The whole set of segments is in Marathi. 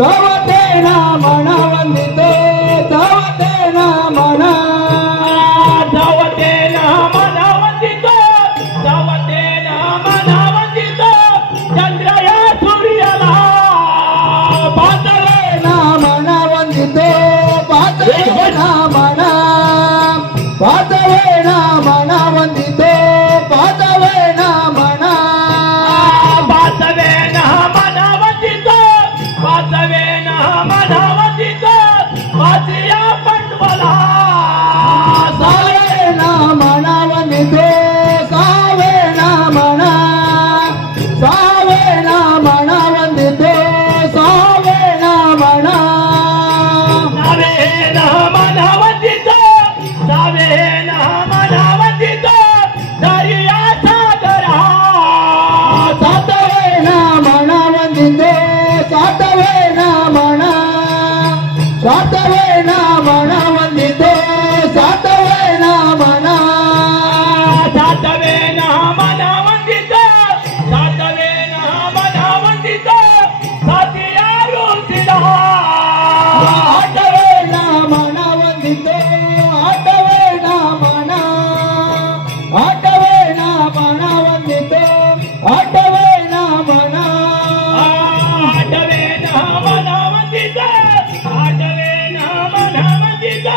ಧವತೇನ ಮನ ವಂದಿತೋ ಧವತೇನ ಮನ ಧವತೇನ ಮನ ವಂದಿತೋ ಧವತೇನ ಮನ ವಂದಿತೋ ಚಂದ್ರಯ ಸೂರ್ಯಲ ಪಾತವೇನ ಮನ ವಂದಿತೋ ಪಾತವೇನ ಮನ ಪಾತವೇನ ಮನ ವಂದಿತೋ ಪಾತವೇನ ಮನ ಪಾತವೇನ ಮನ ವಂದಿತೋ ಪಾತವೇನ ಮನ ವಂದಿತೋ ಪಾತಿಯ ಪಂಡ್ವಲ ಸಾವೇನ ಮನ ವಂದಿತೋ ಸಾವೇನ ಮನ ಸಾವೇನ ಮನ ವಂದಿತೋ ಸಾವೇನ ಮನ ಸಾವೇನ ಮನ ವಂದಿತೋ ಸಾವೇನ ಮನ ವಂದಿತೋ ದರಿಯ ಸಾಗರ ಸಾತವೇನ ಮನ ವಂದಿತೋ ಸಾತವೇನ ಮನ ಸಾತವೇನ ಮನ ವಂದಿತೋ ಸಾತವೇನ ಮನ ಸಾತವೇನ ಮನ ವಂದಿತೋ ಸಾತವೇನ ಮನ ವಂದಿತೋ ಸಾತಿಯಾರು ಸಿದ ಆಟವೇನ ಮನ ವಂದಿತೋ ಆಟವೇನ ಮನ ಆಟವೇನ ಮನ ವಂದಿತೋ ಆಟವೇನ ಮನ ಆಟವೇನ ಮನ ವಂದಿತೋ ಆಟವೇನ ಮನ ವಂದಿತೋ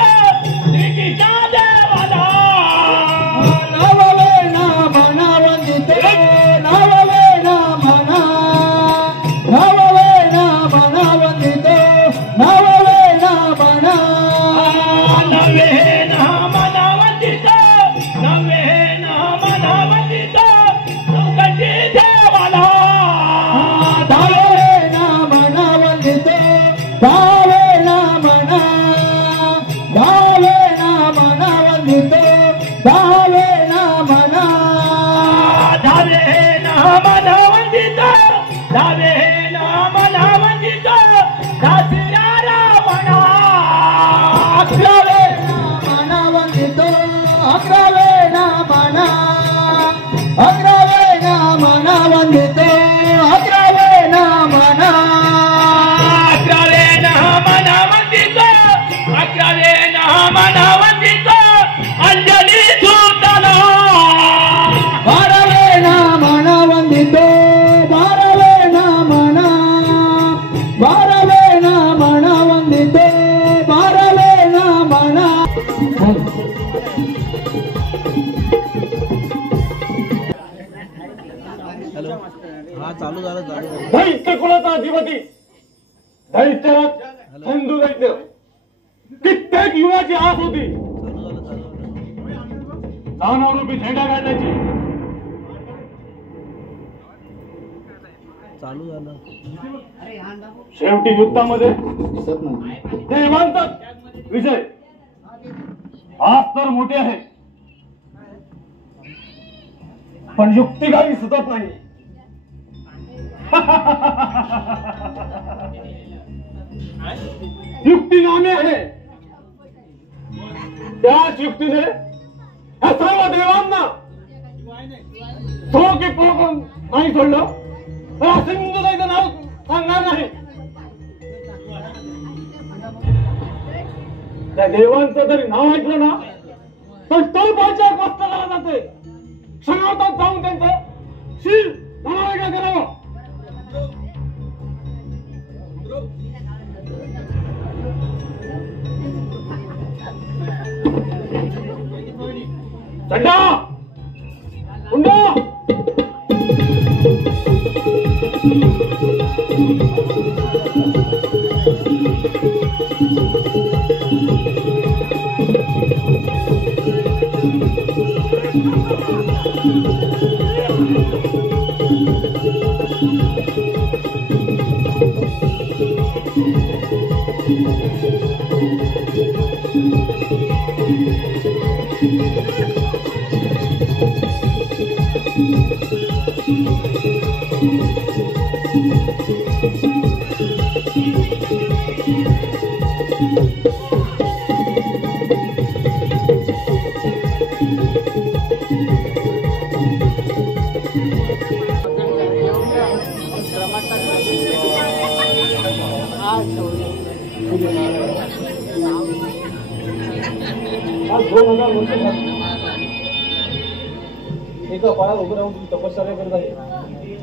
ಶ್ರೀಕೃಷ್ಣ ದೇವನ ನವವೇನ ಮನ ವಂದಿತೋ ನವವೇನ ಮನ ನವವೇನ ಮನ ವಂದಿತೋ ನವವೇನ ಮನ ನವೇನ ಮನ ವಂದಿತೋ ನವೇನ ಮನ ವಂದಿತೋ ಸೌಗಂಧಿ ದೇವನ ತಾವೇನ ಮನ ವಂದಿತೋ ತಾವೇನ ಮನ ತಾವೇನ ಮನ ವಂದಿತೋ ತಾವೇನ ಮನ ಧಾವೇನ ಮನ ವಂದಿತೋ ಧಾವೇನ ಮನ ವಂದಿತೋ ದಾಸಿಯ ರಾವಣ ಅಗ್ರವೇನ ಮನ ವಂದಿತೋ ಅಗ್ರವೇನ ಮನ ಅಗ್ರವೇನ ಮನ ವಂದಿತೋ ಅಗ್ರವೇನ ಮನ ಅಗ್ರವೇನ ಮನ ವಂದಿತೋ ಅಗ್ರವೇನ ಮನ ವಂದಿತೋ ಅಂಜಲಿ ಸೂತನ ಭಾರವೇನ ಮನ ವಂದಿತೋ ಭಾರವೇನ ಮನ ಭಾರವೇನ ಮನ ವಂದಿತೋ ಭಾರವೇನ ಮನ दैत्य कुळाचा अधिपती दैत्यराज हिंदू दैत्य कित्येक युवाची आस होती दानवरूपी झेंडा काढण्याची शेवटी युद्धामध्ये देवांचा विजय आज तर मोठे आहे पण युक्ती काही सुचत नाही युक्ती नामे आहे त्याच युक्तीने ह्या सर्व देवांना थो की पोकून नाही सोडलं तर असं सिंधुताईचं नाव सांगणार नाही त्या देवांचं जरी नाव ऐकलं ना तर तळपाच्या मस्त झाला जाते क्षणार्धात जाऊन त्यांचं शील धनावेगळं करावं चड्डा उंडा आज 2000 वर्ष झाली एका पायावर उभं राहून तुम्ही तपश्चर्या करत आहे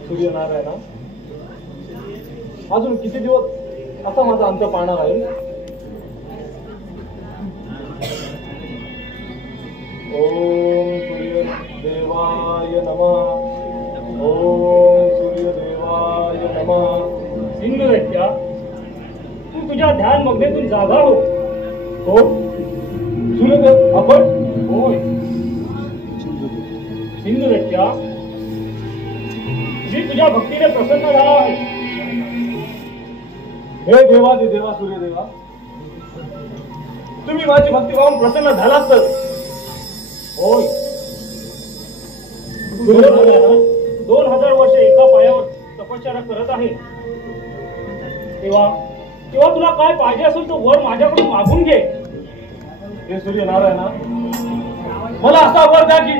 सूर्यनारायणा. अजून किती दिवस असा माझा अंत पाहणार आहे? ओम सूर्यदेवाय नमः. ओम सूर्यदेवाय नमः. सिंधुदैत्या, तू तुझ्या ध्यान मग्नेतून जागा हो. हो सूर्यदेव आपण? होय सिंधुदैत्या, मी तुझ्या भक्तीने प्रसन्न झाला आहे. हे देवाचे देवा सूर्यदेवा, तुम्ही माझी भक्ती पाहून प्रसन्न झालात तर? होय 2000 वर्ष एका पायावर तपश्चर्या करत आहे. तेव्हा तेव्हा तुला काय पाहिजे असेल तो वर माझ्याकडून मागून घे. हे सूर्यनारायणा, मला असा वर द्या की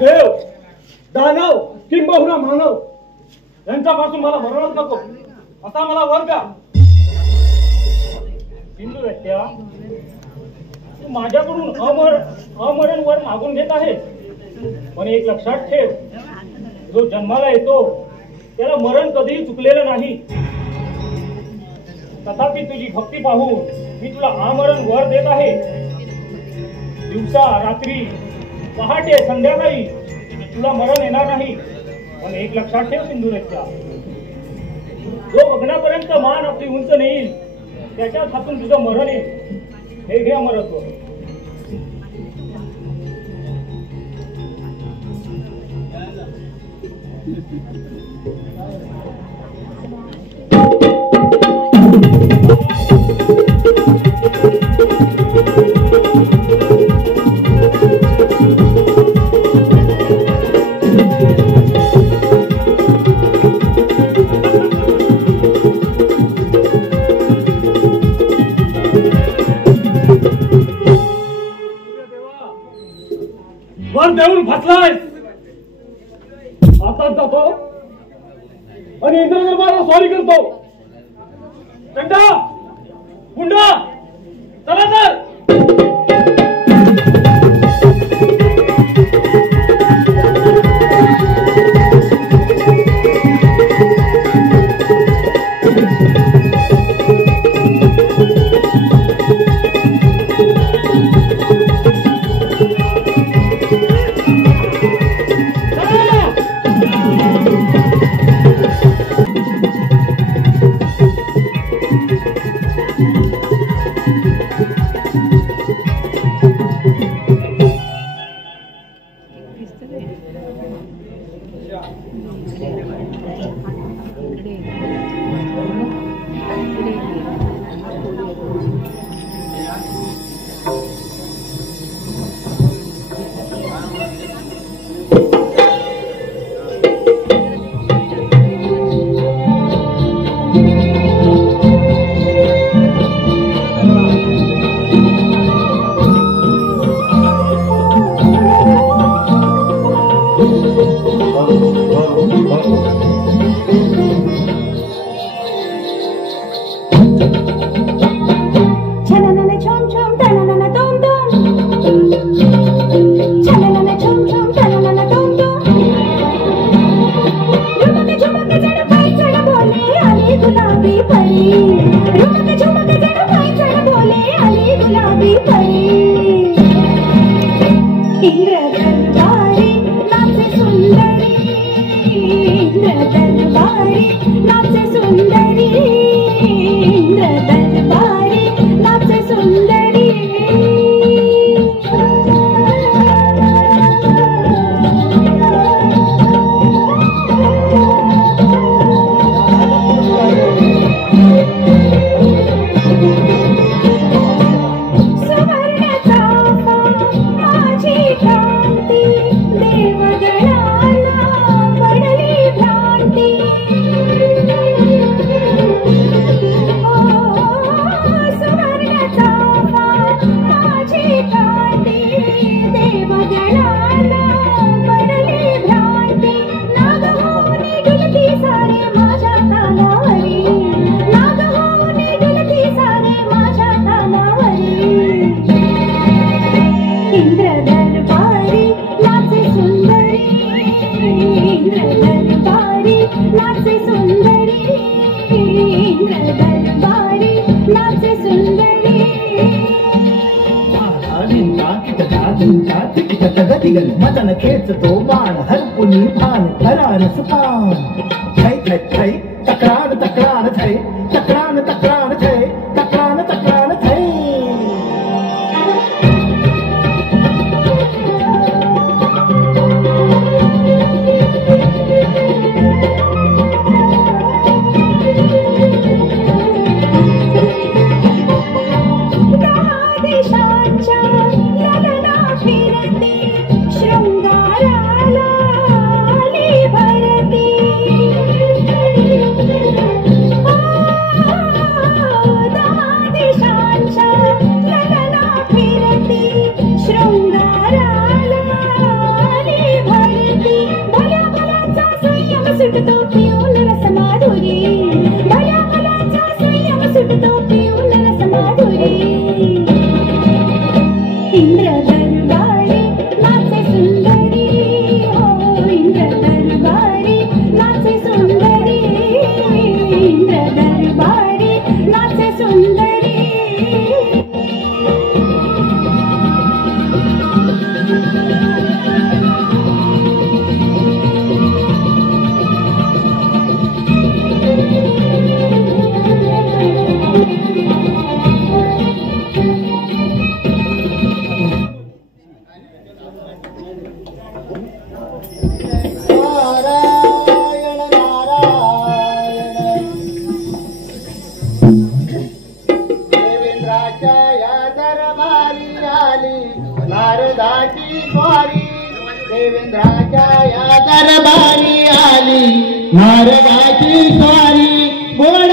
देव, दानव किंबहुना मानव यांच्यापासून मला मरणच नको, असा मला वर द्या. सिंधुदैत्या, तू माझ्याकडून अमरण वर मागून घेत आहे. पण एक लक्षात ठेव, जो जन्माला येतो त्याला मरण कधीही चुकलेलं नाही. तथापि तुझी भक्ती पाहून मी तुला आमरण वर देत आहे. दिवसा रात्री पहाटे संध्याकाळी तुला मरण येणार नाही. पण एक लक्षात ठेव सिंधुदैत्या, जो बघण्यापर्यंत मान आपली उंच नेईल त्याच्याच हातून तुझं मरण येईल. हे घे अमरत्व. वर देऊन फसलाय. आताच जातो आणि इंद्र दरबाराला सॉरी करतो. चंडा गुंडा चला तर. गती गल मदन खेचतो बाण हलपुनी भान थरार सुतान थै थै थै तक्रार तक्रार थै तक्रार तक्रार थै तक्रार तक्रार थै नारदाची स्वारी गोड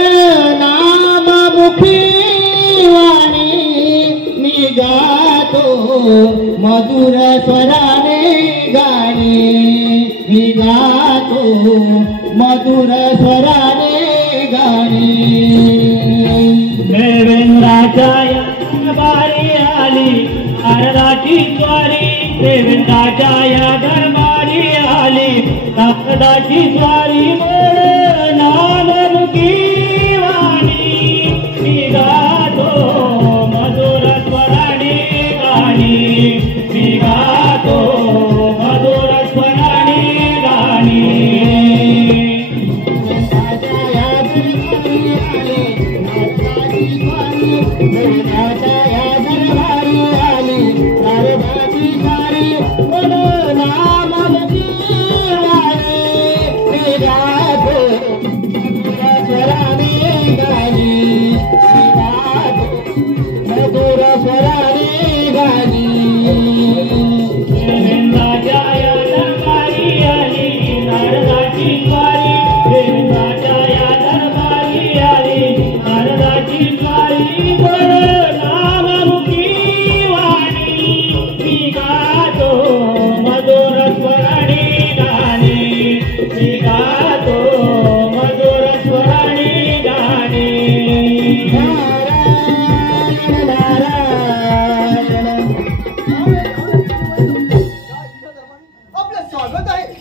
नाम मुखी वाणी निगातो मधुर स्वराने गाणी निगातो मधुर स्वराने गाणी देवेंद्राच्या दरबारी आली नारदाची स्वारी देवेंद्राच्या या दरबारी आली नारदाची स्वारी गोड नाम मुखी वाणी निगातो मधुर स्वराने गाणी निगातो मधुर स्वराने गाणी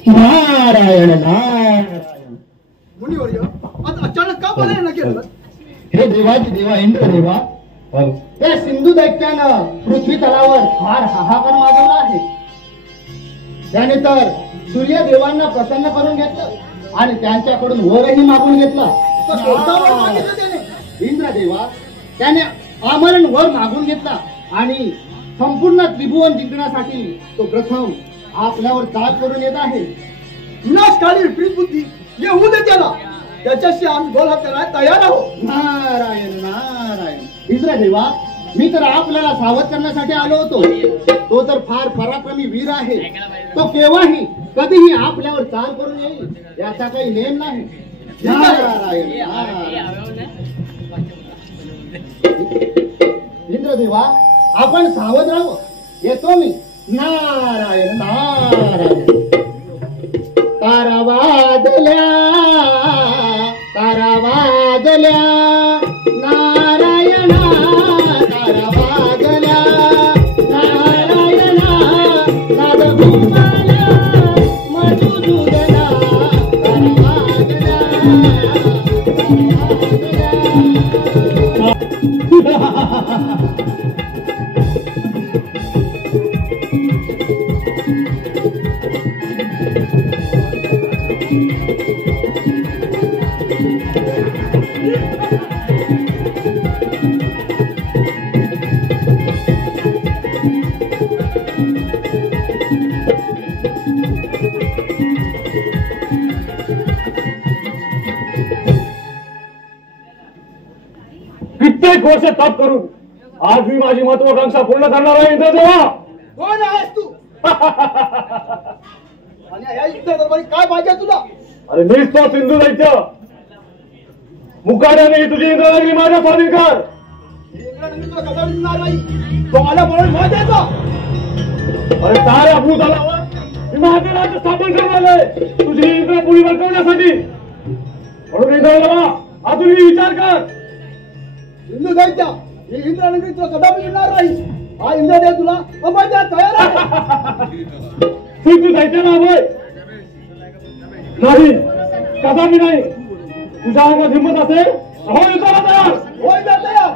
नारायण नारायण मुनिवर्य आज अचानक का मला येणं केलं हे देवाची देवा इंद्र देवा या सिंधू दैत्यानं पृथ्वी तलावर फार हाहाकार माजवला आहे त्याने तर सूर्यदेवांना प्रसन्न करून घेतलं आणि त्यांच्याकडून वरही मागून घेतला तर स्वतःवर मागितलं त्याने. इंद्रदेवा त्याने आमरण वर मागून घेतला आणि संपूर्ण त्रिभुवन जिंकण्यासाठी तो प्रथम आपल्यावर ताज करून येत आहे. विनाशकाली विपरीत बुद्धी येऊ दे त्याला, त्याच्याशी आम्ही बोल करायला तयार आहोत. नारायण नारायण. इंद्रदेवा मी तर आपल्याला सावध करण्यासाठी आलो होतो. तो तर फार पराक्रमी वीर आहे. तो केव्हाही कधीही आपल्यावर चाल करून येईल याचा काही नेम नाही. नारायण नारायण. इंद्रदेवा आपण सावध राहू. येतो मी. नारायण नारायण. तारा वाजल्या तारा वाजल्या नारायण तारा वाजल्या नारायण नाद घुमाला मधुसूदना तारा वाजल्या तारा वाजल्या. कित्येक वर्ष तप करून आज मी माझी महत्वाकांक्षा पूर्ण करणार आहे इंद्रदेवा. कोण आहेस तू आणि या युद्ध दरबारी काय पाहिजे तुला? अरे मीच तो सिंधू दैत्य. मुकाट्याने ही तुझी इंद्रनगरी माझ्या स्वाधीन कर. तो मला म्हणून भय द्यायचा. अरे साऱ्या भूतलावर मी माझे राज्य स्थापन करणार आहे तुझी इंद्रपुरी बळकवण्यासाठी. म्हणून इंद्रदेवा अजूनही विचार कर. हिंदू दैत्य ही इंद्रनगरी तुला कदापि मिळणार नाही. हा इंद्रदेव तुला अभय द्यायला तयार आहे. सिंधू दैत्य ना होय नाही कदापि नाही. तुझ्या अंगात हिंमत असेल हो युद्धाला तयार. होय द्या तयार.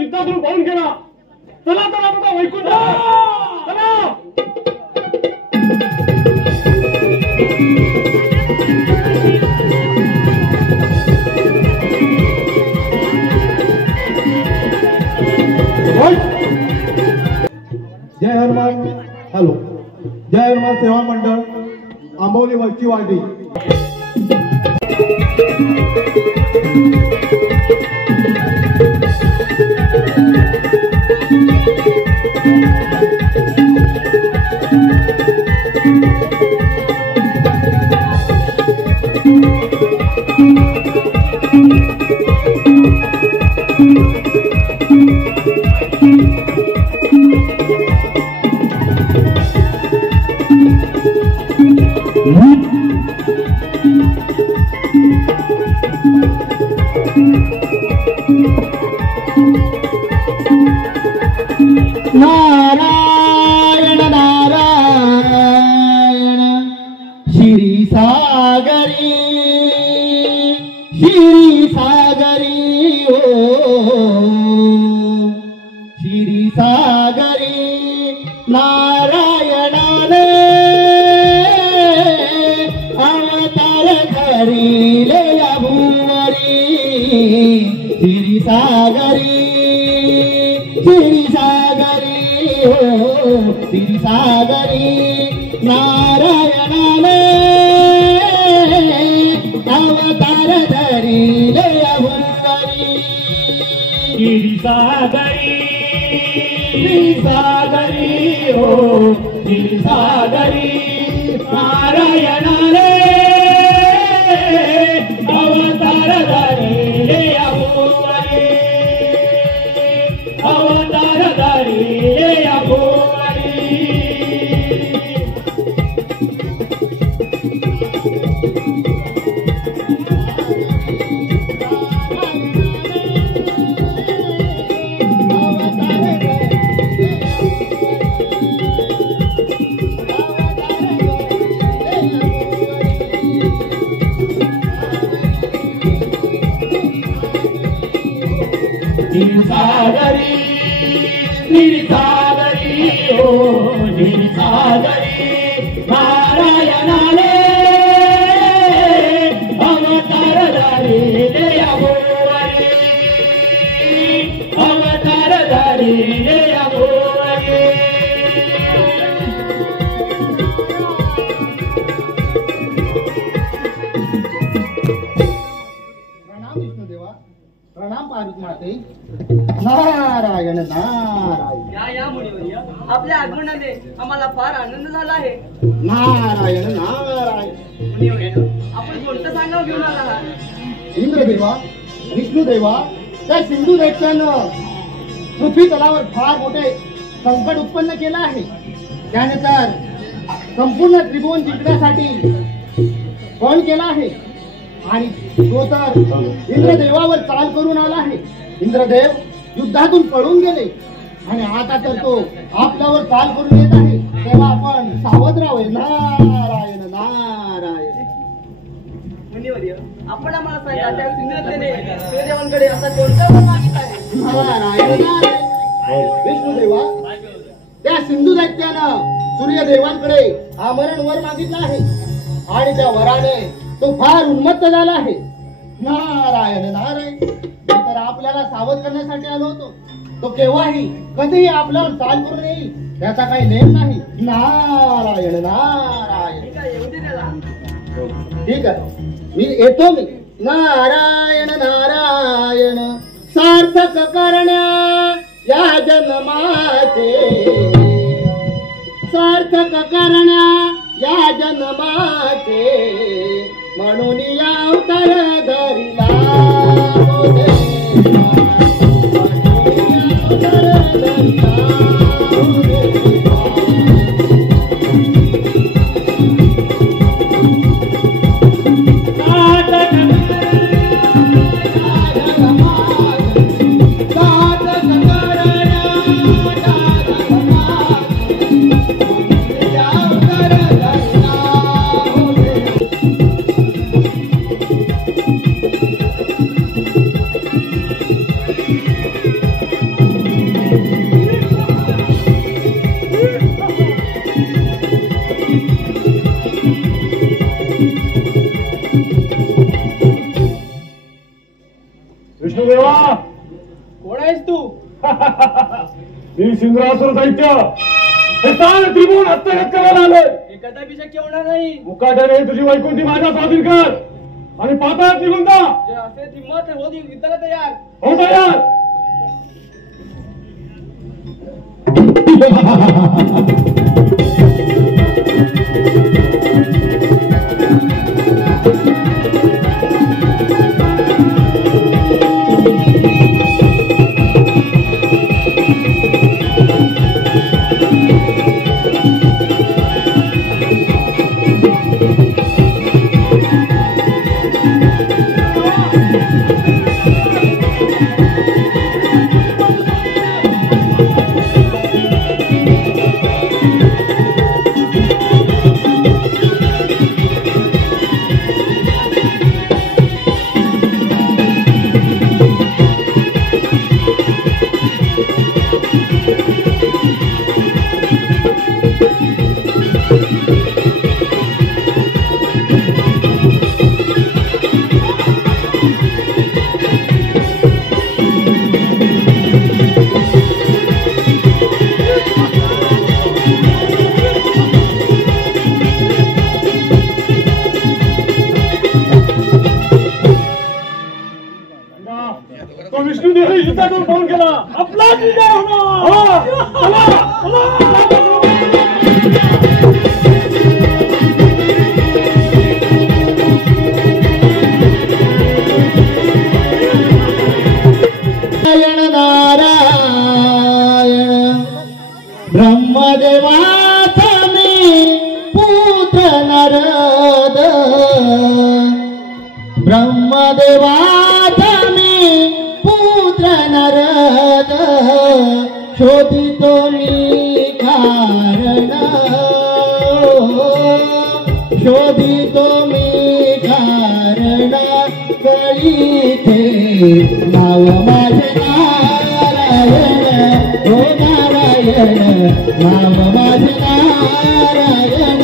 युद्धातून पाहून गेला. चला चला बघा वैकुंठ चला. जय हनुमान. हॅलो जय हनुमान सेवा मंडळ आंबवली वरची वाडी. नारायण नारायण श्री सागरी ओ श्री सागरी नारायणाने अवतार धरिले या भुवरी. श्री सागरी क्षीरसागरी नारायणाने अवतार धरिले अभुवरी. क्षीरसागरी हो क्षीरसागरी नारायणाने अवतार धरिले अभुवरी. अवतार धरिले क्षीरसागरी ओ क्षीरसागरी नारायणाने अवतार धरिले अभुवरी. अवतार धरिले अभुवरी. प्रणाम पार्वती माते. नारायण नारायण. या मुनिवर्य, आपल्या आगमनाने आम्हाला फार आनंद झाला आहे. नारायण नारायण. मुनिवर्य, आपण कोणतं सांगाव घेऊन आला आहात? इंद्रदेवा, विष्णुदेवा, त्या सिंधू दैत्यानं पृथ्वी तलावर फार मोठे संकट उत्पन्न केलं आहे. त्यानंतर संपूर्ण त्रिभुवन जिंकण्यासाठी पण केला आहे आणि तो तर इंद्रदेवावर चाल करून आला आहे. इंद्रदेव युद्धातून पळून गेले आणि आता तर तो आपल्यावर चाल करून येत आहे. तेव्हा आपण सावध राहावे. नारायण नारायण. मुनिवर्य, आपण आम्हाला सांगा, त्या सिंधुदेवाने सूर्यदेवांकडे असा कोणता वर मागितला आहे? नारायण नारायण. विष्णुदेवा, त्या सिंधू दैत्यानं सूर्यदेवांकडे आमरण वर मागितला आहे आणि त्या वराने तो फार उन्मत्त झाला आहे. नारायण नारायण. मी तर आपल्याला सावध करण्यासाठी आलो होतो. तो केव्हाही कधीही आपल्यावर चाल करून येईल त्याचा काही नेम नाही. नारायण नारायण. ठीक आहे, येऊ दे त्याला. ठीक आहे, मी येतो. मी नारायण नारायण. सार्थक करण्या या जन्माचे, सार्थक करण्या या जन्माचे, म्हणून या अवतार धरिला. विष्णुदेवा, कोण आहेस तू? मी सिंधुरासुर दैत्य हे ताण त्रिभुवन हस्तगत करायला आलोय. हे कदापि शक्य होणार नाही. मुकाट्याने तुझी वैकुंठी माझ्या स्वाधीन कर आणि पाताळात निघून जा. जे असेल हिंमत होती युद्धाला तयार. हो तयार. तो विष्णुदेव युद्धातून पळून गेला. आपला विजय होणार. चला, चला. नारायण ब्रह्मदेवाथ मे पुत्र नरद. ब्रह्मदेवाथ मे पुत्र नरद. शोधितो मी कारण, शोधितो मी कारण. कळीते नाव माझे नारायण. हो नारायण, नाव माझे नारायण.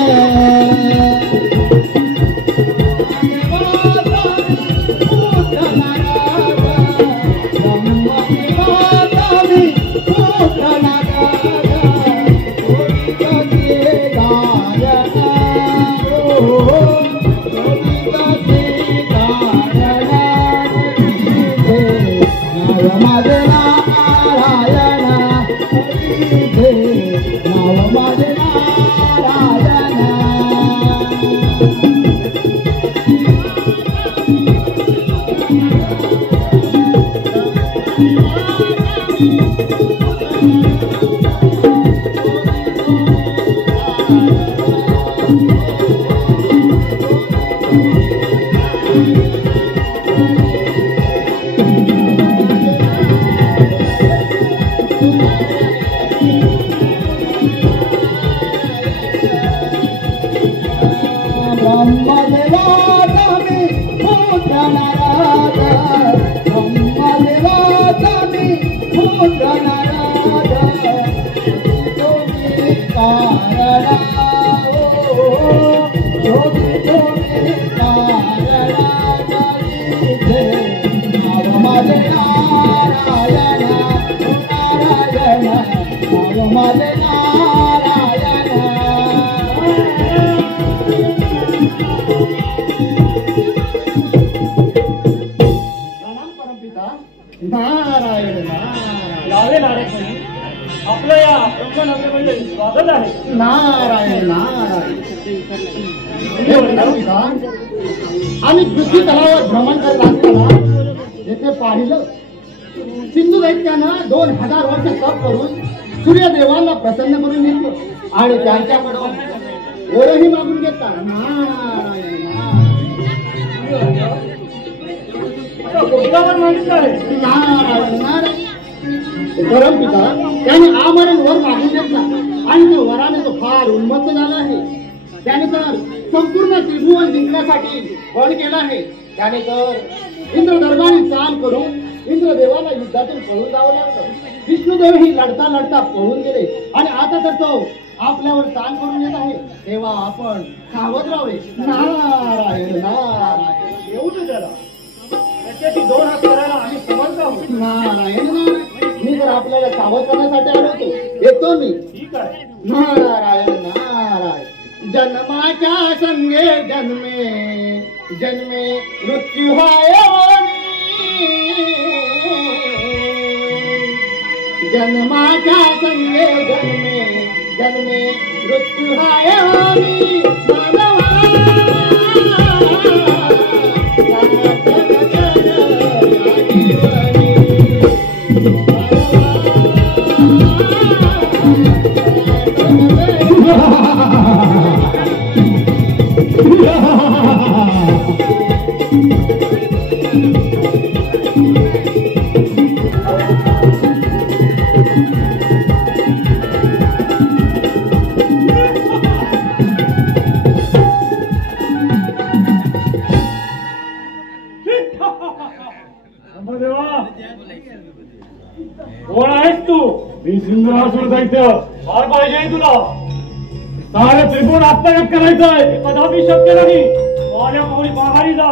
तुमचं या ब्रह्मनगरीमध्ये स्वागत आहे. नारायण नारायण. हे वैष्णविका, आम्ही पृथ्वी तलावावर भ्रमण करत असताना येथे पाहिलं सिंधू दैत्यानं 2000 वर्ष तप करून सूर्यदेवाला प्रसन्न करून घेतलं आणि त्यांच्याकडून वरही मागून घेतला. नारायण कोपरावर मागितलं आहे. नारायण नारायण. परमपिता त्याने आमरण वर मागून घेतला आणि त्या वराने तो फार उन्मत्त झाला आहे. त्याने तर संपूर्ण त्रिभुवन जिंकण्यासाठी बळ केला आहे. त्याने तर इंद्र दरबारी चाल करून इंद्रदेवाला युद्धातून पळून जावं लागलं. विष्णुदेव ही लढता लढता पळून गेले आणि आता तर तो आपल्यावर चाल करून येत आहे. तेव्हा आपण सावध राहावे. नारायण नारायण. येऊ दे त्याला, त्याच्याशी 2 हात करायला आम्ही समर्थ आहोत. नारायण नारायण. मी तर आपल्याला सावध करण्यासाठी आलो होतो. येतो मी. ठीक आहे. नारायण नारायण. जन्माच्या संगे जन्मे जन्मे मृत्यू हायोनी. जन्माच्या संगे जन्मे जन्मे मृत्यू हायोनी. कोण आहेस तू? मी सिंधुरासूर दैत्य. फार पाहिजे तुला. सारे त्रिभुवन हस्तगत करायचंय. कदापि शक्य नाही. माझ्या पावली माघारी जा.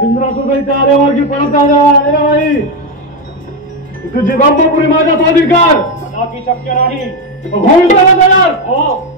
सिंधुरासूर दैत्य आल्यावरती परत आले नाही. तुझी ब्रह्मपुरी माझ्या स्वाधीन कर. कदापि शक्य नाही. होऊन चला तयार. हो.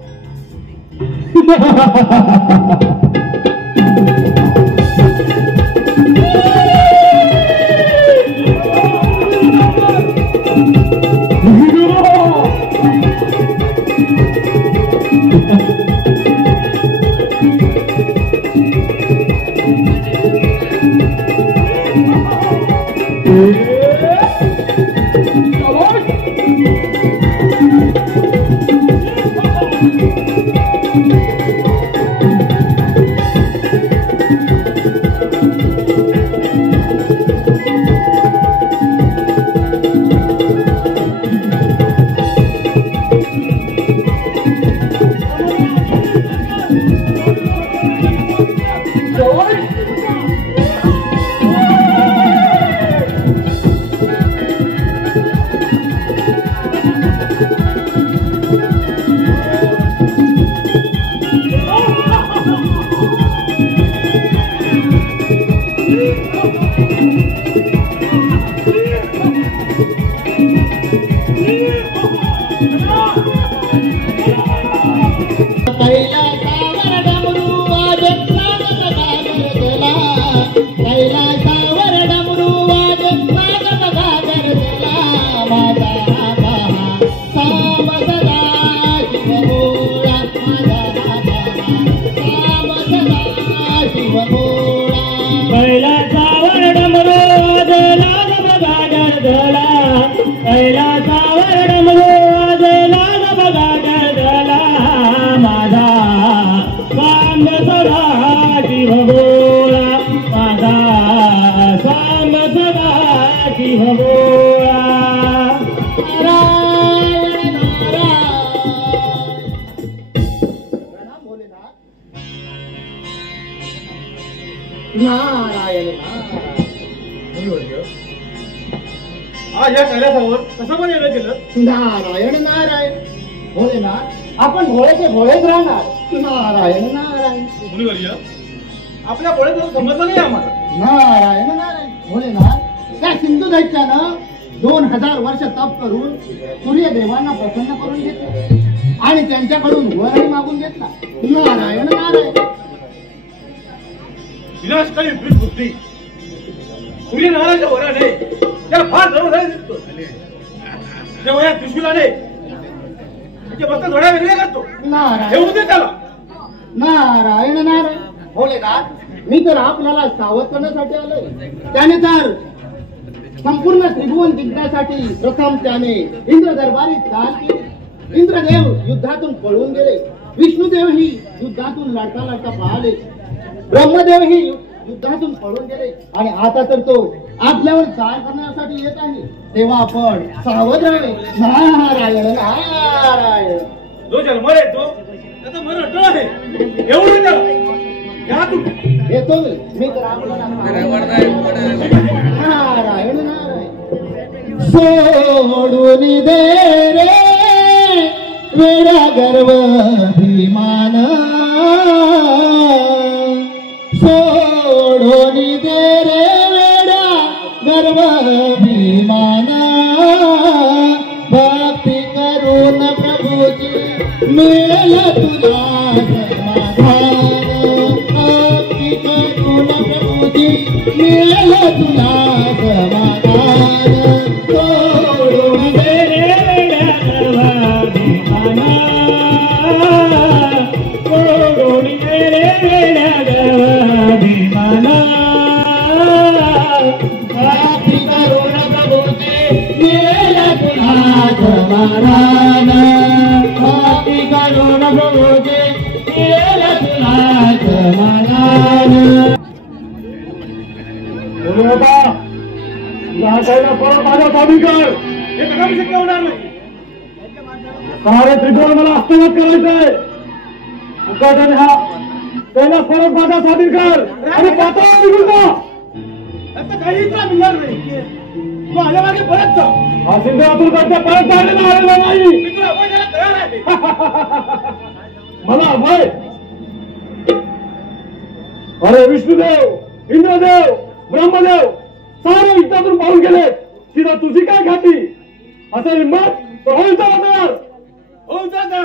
नारायण आज या कैलासावर कसं पण येणं केलं. नारायण नारायण. भोलेनाथ आपण भोळेचे भोळेच राहणार. नारायण नारायण. मुनिवर्य, आपल्या भोळेचं समजलं नाही आम्हाला. नारायण नारायण. भोलेनाथ त्या सिंधू दैत्यानं 2000 वर्ष तप करून सूर्यदेवांना प्रसन्न करून घेतलं आणि त्यांच्याकडून वरही मागून घेतला. नारायण नारायण. विनाशकारी बुद्धी सूर्यनारायणाच्या वराने त्याला फार जवळ दिसतो. त्या वयात त्रिशूलाने तिचे फक्त थोड्या वेगळे करतो नारायण येऊ दे त्याला. नारायण नारायण भोलेनाथ, मी तर आपल्याला सावध करण्यासाठी आलोय. त्याने तर संपूर्ण त्रिभुवन जिंकण्यासाठी प्रथम त्याने इंद्र दरबारी चाल केली. इंद्रदेव युद्धातून पळून गेले. विष्णुदेव ही युद्धातून लढता लढता पळाले. ब्रह्मदेव ही युद्धातून पळून गेले आणि आता तर तो आपल्यावर चाल करण्यासाठी येत आहे. तेव्हा आपण सावध राहावे. नारायण नारायण. जो जन्म येतो त्याचं मन अटळ आहे. एवढं त्याला या तू. येतो मी तर आपल्याला नारायण नारायण. सोडून दे रे वेडा गर्व अभिमान, सोडून दे रे वेडा गर्व अभिमान, भक्ती करून प्रभूची मिळेल तुला समाधान, भक्ती करून प्रभूची मिळेल तुला समाधान. सोडून दे रे वेडा गर्व अभिमान, सोडून दे रे वेडा गर्व अभिमान, भक्ती करून प्रभूची मिळेल तुला समाधान, भक्ती करून प्रभूची मिळेल तुला समाधान. परत माझ्या स्वामी कर. हे कधी शक्य होणार नाही. सारे त्रिकोण मला हस्तगत करायचंय. मुकाट्याने हा त्याला परत माझा स्वाधीन कर आणि पाताळावर निघून जा. त्याचं काहीच मिळणार नाही. तू आल्यामागे परत जा. हा सिंधुरातून परत जायला आलेला नाही. मी तुला अभय द्यायला तयार आहे. मला अभय. अरे विष्णुदेव, इंद्रदेव, ब्रह्मदेव सारे युद्धातून पाहून गेले. तिला तुझी काय खाती? असं हिंमत होईल तर होईल तर.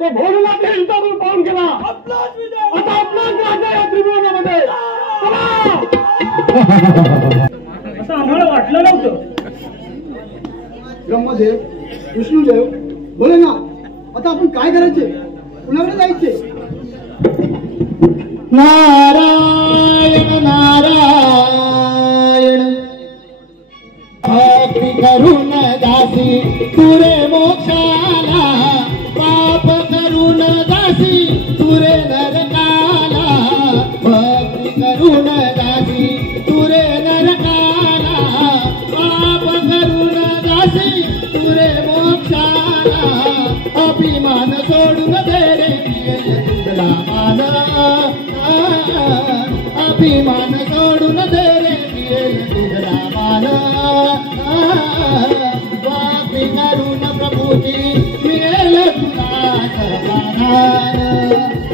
तो भोलेनाथ युद्धातून पाहून गेला. आता आपलाच राजा या त्रिभुवनामध्ये. असं आम्हाला वाटलं नव्हतं. ब्रह्मदेव, विष्णुदेव, भोलेनाथ, आता आपण काय करायचे? कुणाकडे जायचे? नारायण नारायण. भक्ती करून दासी तुरे मोक्षाला, पाप करून दासी तुरे नरकाला, भक्ती करून दासी तुरे नरकाला, पाप करून दासी तुरे मोक्षाला, अभिमान सोडून दे रे तुझला मान, अभिमान सोडून दे रे तुझला मान, भक्ती करून प्रभूची मिळेल तुला समाधान,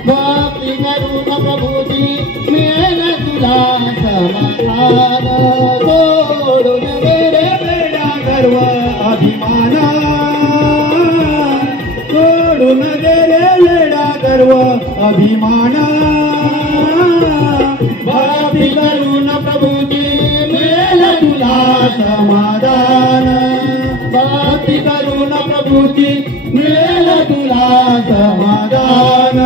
भक्ती करून प्रभूची मिळेल तुला समाधान. सोडून दे रे वेडा गर्व अभिमान, सोडून दे रे वेडा गर्व अभिमान, भक्ती करून प्रभूची मिळेल तुला समाधान, भक्ती करून प्रभूची मिळेल तुला समाधान.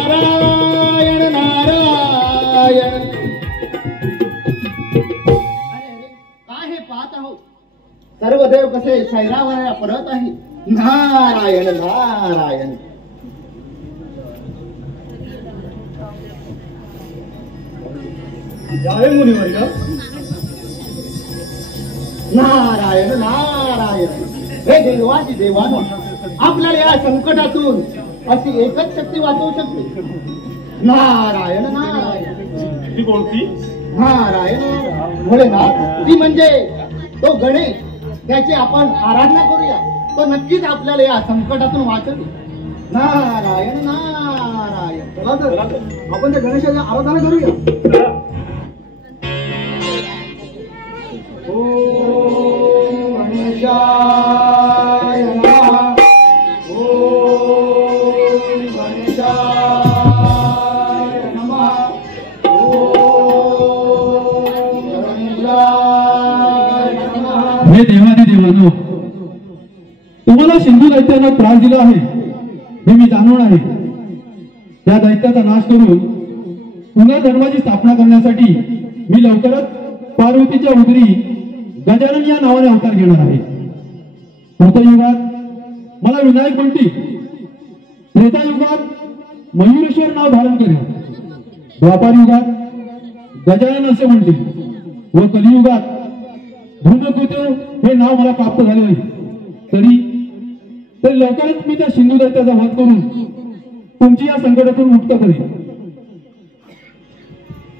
नारायण नारायण. सर्व देव कसे सैरावया परत आहे. नारायण नारायण. जय मुनिवर्य. नारायण नारायण. हे देवाची देवानो, आपल्याला या संकटातून अशी एकच शक्ती वाचवू शकते. नारायण नारायण. ती कोणती? नारायण भोलेनाथ. ती म्हणजे तो गणेश. त्याची आपण आराधना करूया. तो नक्कीच आपल्याला या संकटातून वाचवेल. नारायण नारायण. चला तर आपण त्या गणेशाची आराधना करूया. ओम गणेशाय नमः. ओम गणेशाय नमः. ओम गणेशाय नमः. हे देवादी देवानो, तुम्हाला सिंधू दैत्यानं त्रास दिला आहे हे मी जाणून आहे. त्या दैत्याचा नाश करून पुन्हा धर्माची स्थापना करण्यासाठी मी लवकरच पार्वतीच्या उदरी गजानन या नावाने अवतार घेणार आहे. कृतयुगात मला विनायक म्हणतील, त्रेतायुगात मयुरेश्वर नाव धारण करेल, द्वापार युगात गजानन असे म्हणतील व कलियुगात धूमकेतू हे नाव मला प्राप्त झाले आहे. तरी लवकरच मी त्या सिंधू दैत्याचा वध करून तुमची या संकटातून मुक्त करेन.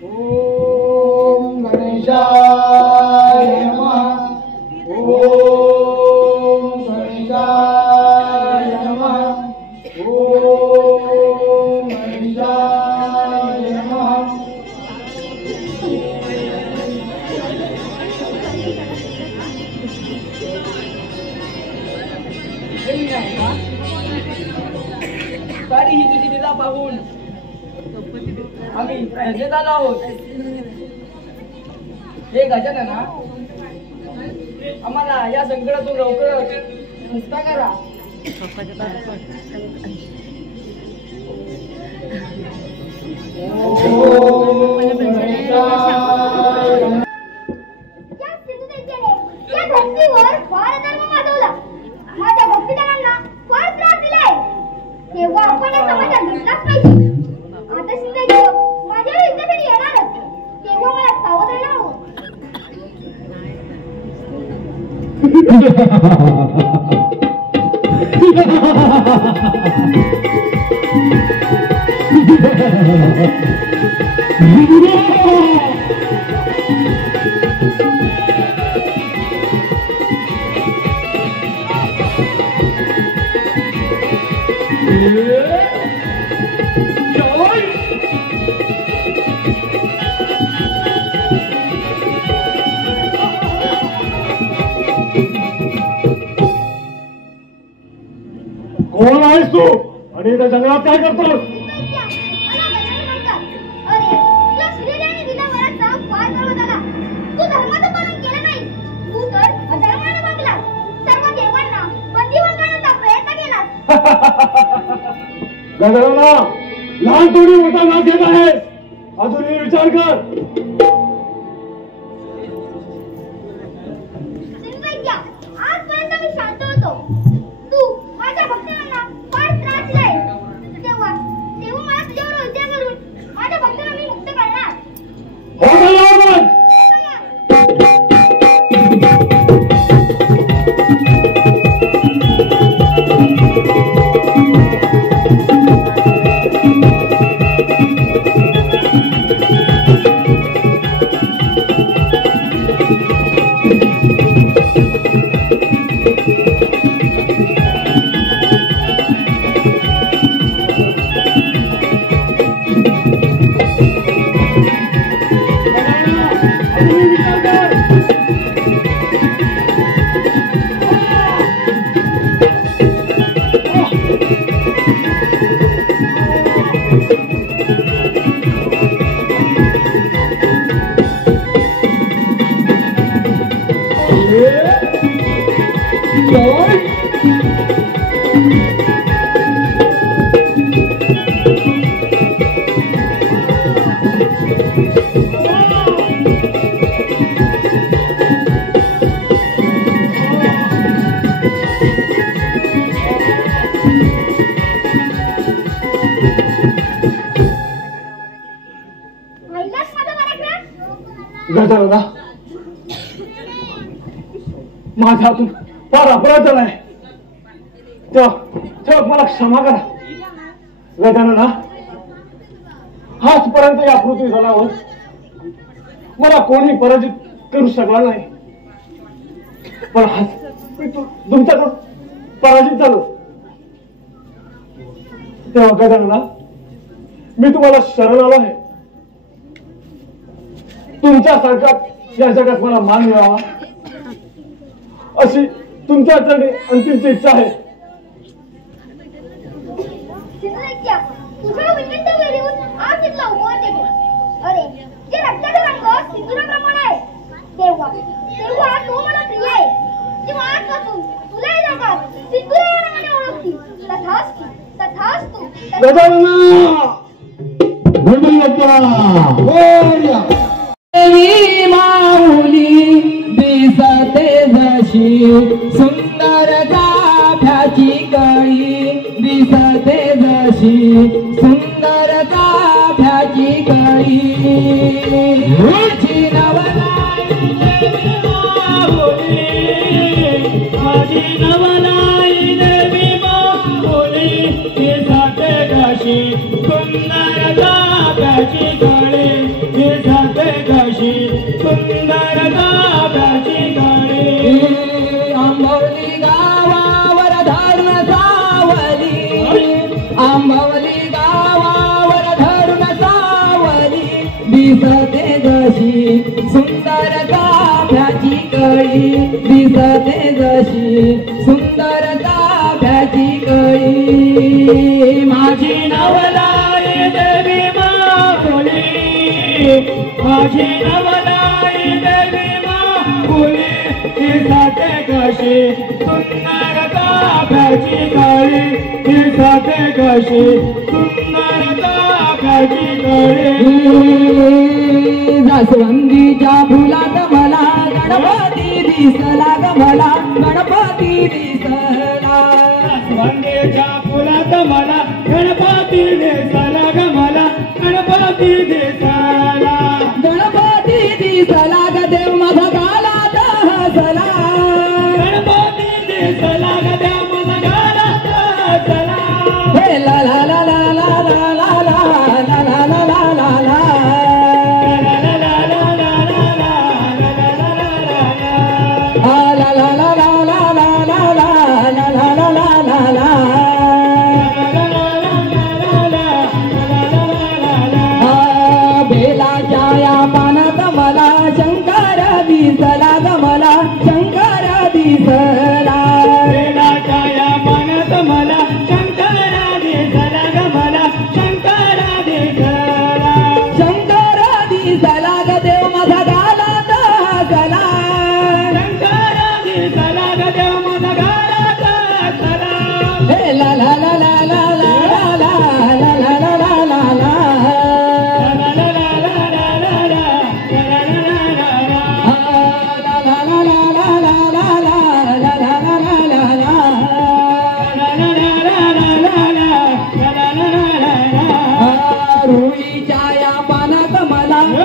ओम गणेशाय नमः. ओम गणेशाय नमः. ओम गणेशाय नमः. सारी ही तुझी दिला पाहून आम्ही प्रज्ञेत आलो आहोत. हे गजानना, आम्हाला या संकटातून लवकर मुक्ता करा. या सिंधुदैत्याने या धरतीवर फार धर्म माजवला. माझ्या भक्तजनांना फार त्रास दिलाय. तेव्हा आपण या समाजात घेतलाच पाहिजे. आता सिंधुदैत्य माझ्यावर युद्धासाठी येणारच. तेव्हा मला सावध राहायला हवं. कोण आहेस तू आणि त्या जंगलात काय करतोस? सिंधुदैत्या, मला गजानन म्हणतात. अरे, तुला सूर्यदेवाने दिला वराचा फार गर्व झाला. तू धर्माचं पालन केलं नाही. तू तर अधर्माने वागलास. सर्व देवांना बंदिवान करण्याचा प्रयत्न केलास. गगनाला लहान थोडी मोठा नाच घेत आहेस. अजूनही विचार कर. सिंधुदैत्या, आजपर्यंत मी शांत होतो. तू माझ्या भक्तांना फार त्रास दिलाय. तेव्हा मला तुझ्यावर हत्या करून माझ्या भक्तांना मी मुक्त करणार. हो गजानन! माझ्या हातून फार अपराध झालाय, तेव्हा मला क्षमा करा. गजानना, आजपर्यंत या पृथ्वी जलावर मला कोणी पराजित करू शकला नाही, पण आज मी तुमच्याकडून पराजित झालो. तेव्हा गजानना, मी तुम्हाला शरण आलो आहे. तुमच्यासारखा या जगात मला मान मिळावा अशी तुमच्याकडे अंतिम इच्छा आहे. तुझ्या विनंती वेळेवर आज इथला उपवास देतो. अरे जे रक्ताचा रंग सिंदुराप्रमाणे आहे, तेव्हा तो मला प्रिय आहे. जेव्हा आजपासून तुलाही जगात सिंदुरा नावाने ओळखतील. तथास्तु, तथास्तु. देवी माऊली दिसते जशी सुंदर चाफ्याची कळी, दिसते जशी सुंदर चाफ्याची कळी. माझी नवलाई देवी माऊली, माझी नवलाई देवी माऊली दिसते जशी सुंदर चाफ्याची कळी, दिसते कशी सुंदर चाफ्याची कळी. आंबवली गावावर धरून सावली, आंबवली गावावर धरून सावली दिसते जशी सुंदर चाफ्याची कळी, दिसते जशी सुंदर चाफ्याची कळी. माझी नवलाई देवी माऊली, माझी नवलाई देवी माऊली दिसते कशी सुंदर चाफ्याची कळी, दिसते कशी सुंदर चाफ्याची कळी. जास्वंदीच्या फुलात मला गणपती दिसला ग, मला गणपती दिसला. जास्वंदीच्या फुलात मला गणपती दिसला ग, मला गणपती दिसला. गणपती दिसला ग देव माझा गालात हसला, गणपती दिसला ग देव माझा गालात हसला. हे ला ला ला ला ला ला ला ला ला ला ला ला ला. दिसला ग मला शंकर दिसला. बेलाच्या या पाण्यात मला शंकर दिसला ग, मला शंकर दिसला. शंकर दिसला ग देव माझा गालात हसला, शंकर दिसला ग देव माझा गालात हसला. हे ला ला ला ला ला ला ला ला ला ला ला ला ला.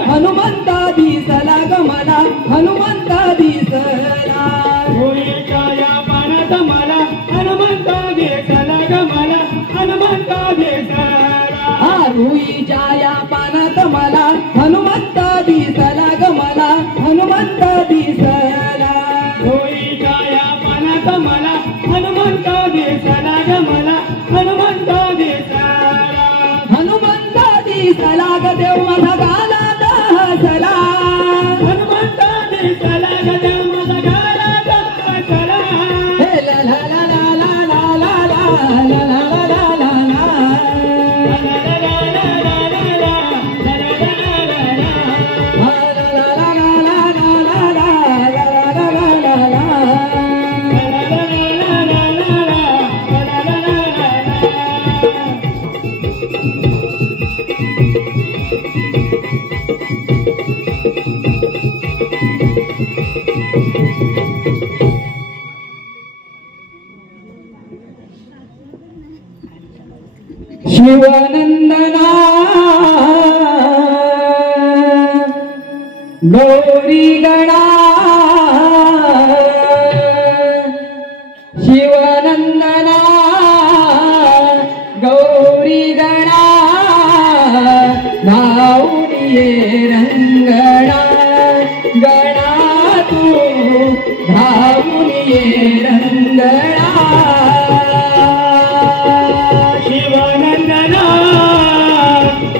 हनुमंता दिसला ग मला हनुमंता दिसला. होळीच्या या पाण्यात मला हनुमंता दिसला ग, मला हनुमंता दिसला. रुईच्या या पाण्यात मला हनुमंता दिसला ग, मला हनुमंता दिसला. होळीच्या या पाण्यात मला हनुमंता दिसला ग, मला हनुमंता दिसला. हनुमंता दिसला ग देव माझा गालात हसला, हनुमंता दिसला ग देव माझा गालात हसला. हे ला ला ला ला ला ला ला ला ला ला ला ला ला. शिवनंदना गौरी गणा शिवनंदना गौरी गणा धावून ये रंगणा गणा तू धावून ये रंगणा शिवनंदना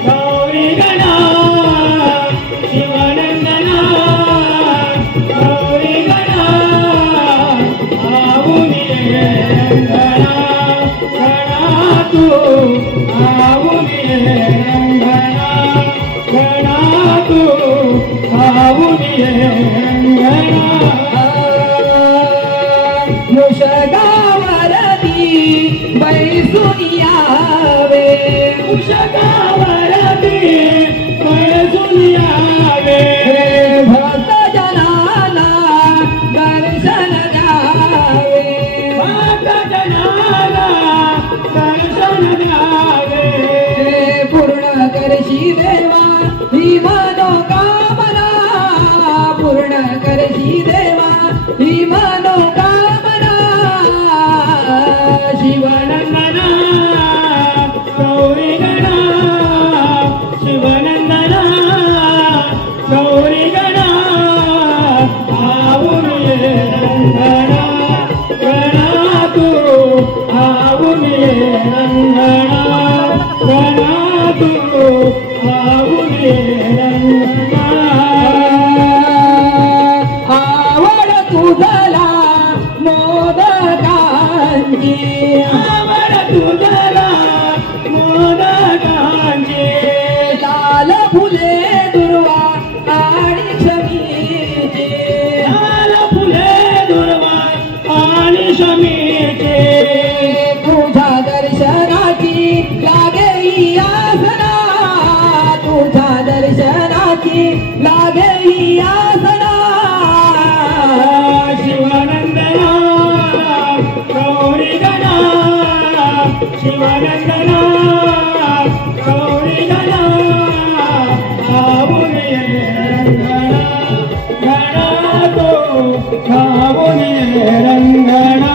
गौरी गणा शिवनंदना गौरी गणा धावून ये रंगणा गणा तू धावून ये रंगणा गणा तू धावून ये रंगणा मुषगावरती बैसून यावे मुषगावरती बैसून यावे भक्त जनाला दर्शन द्यावे भक्त जनाला दर्शन द्यावे पूर्ण करशी देवा ही मनोकामना पूर्ण करशी देवा ही मनोकामना शिवनंदना गौरी गणा शिवनंदना गौरी गणा आवून ये रंगणा गणा तू आवून ये रंगणा गणा तू आवून ये रंगणा आवड तुझला मोदकांची आवड तुझला मोदकांची लाल फुले दुर्वा आणि शमीचे लाल फुले दुर्वा आणि शमीचे तुझ्या दर्शनाची लागे ही आसना तुझ्या दर्शनाची लागे ही आसना शिवनंदना गौरी गणा शिवनंदना गौरी गणा आवून ये रंगणा गणा तो आवून ये रंगणा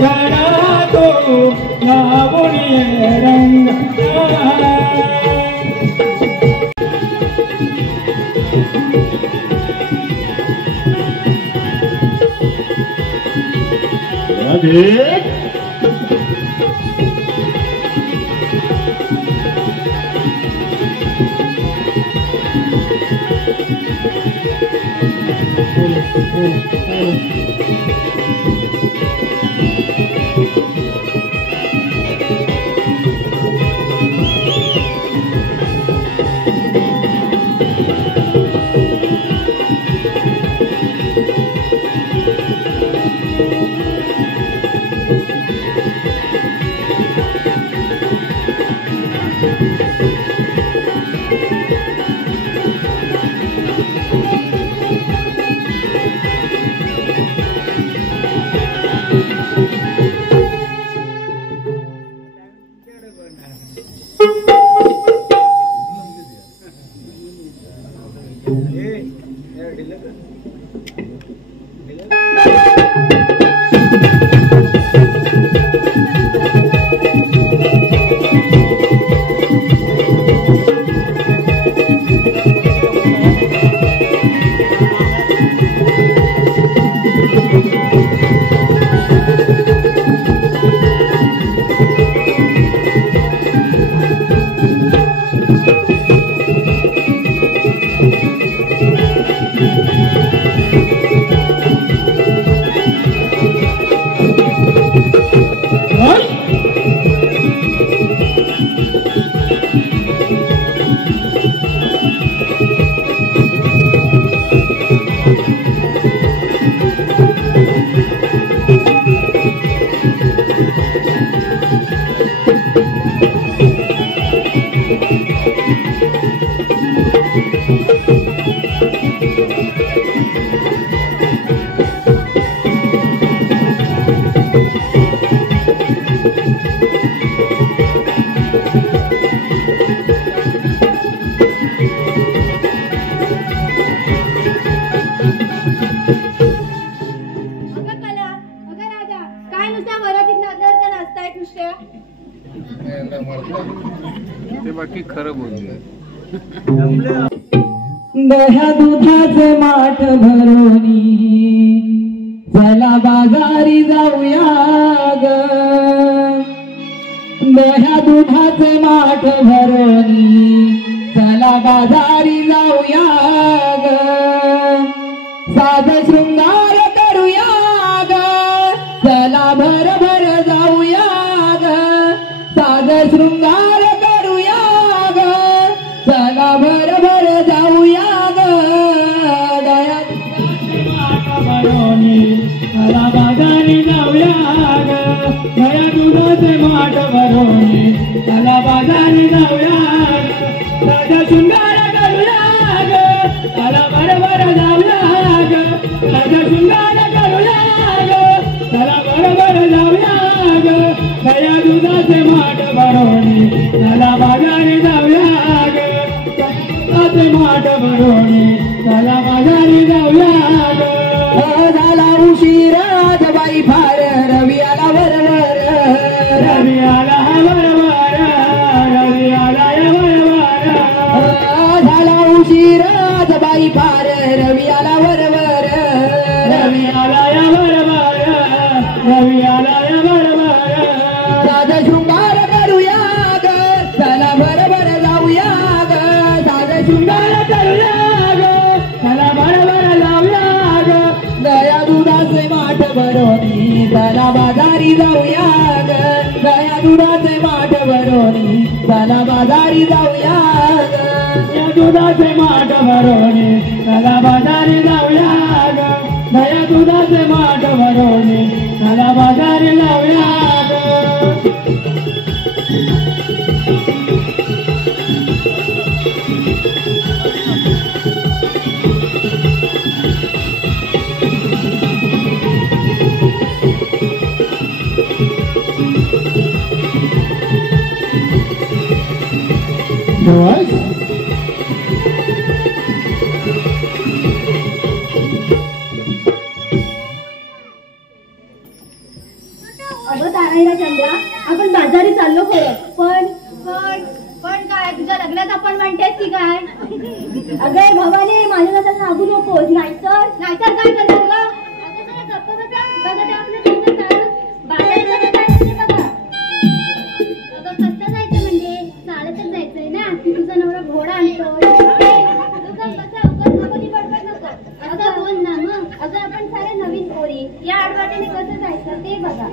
गणा तो आवून ये रंगणा काय कृष्ण? ते बाकी खरं बोलले. दह्या दुधाचे माठ भरोनी चला बाजारी जाऊया ग. दह्या दुधाचे माठ भरोनी चला बाजारी जाऊया ग. साध शृंगार करूया ग. चला भर भर जाऊया ग. साध शृंगार करूया ग. चला भर भर जाऊया ग. दया भरोनी चला बाजारी जाऊया ग. दया दुधाचे माठ भरोनी चला बाजारी जाऊया ग. साधा शृंगार करूया ग. चला भर भर जाऊया ग. साधा शृंगार करूया ग. चला भर भर जाऊया ग. दया दुधाचे माठ भरोनी चला बाजारी जाऊया ग. दुधाचे माठ भरोनी चला बाजारी जाऊया ग. झाला उशीर बाई फार रवी आला बरोबर. रवी आला बरोबर. रवी आला बरोबर. झाला उशीर बाई फार रवी आला बरोबर. रवी आला बरोबर. रवी आला बरोबर. साधा शृंगार करूया ग. चला बरोबर जाऊया ग. साधा शृंगार करूया ग. चला बरोबर जाऊया ग. दया दुधाचे माठ भरोनी चला बाजारी जाऊया ग. दया दुधाचे माठ भरोनी चला बाजारी जाऊया ग. दया दुधाचे माठ भरोनी चला बाजारी जाऊया ग. दया दुधाचे माठ भरोनी चला बाजारी जाऊया ग. अगं ताराईला चंद्रा, आपण बाजारी चाललो खरं, पण पण पण काय तुझ्या लग्नात आपण म्हणतेस की काय? अगं भवानी, माझ्या नजर लागू नकोस, नाहीतर नाहीतर काय करणार ग? अगं जरा गप्प बसा. बघा ते आपलं तुमचं चालू बाजारी कसं जायचं बघा. अगं कसं जायचं म्हणजे चालतच जायचंय ना. की तुझा नवरा घोडा आणतोय. अगं बोल ना मग. अगं आपण सारे नवीन पोरी, या आडवाटेने कसं जायचं ते बघा.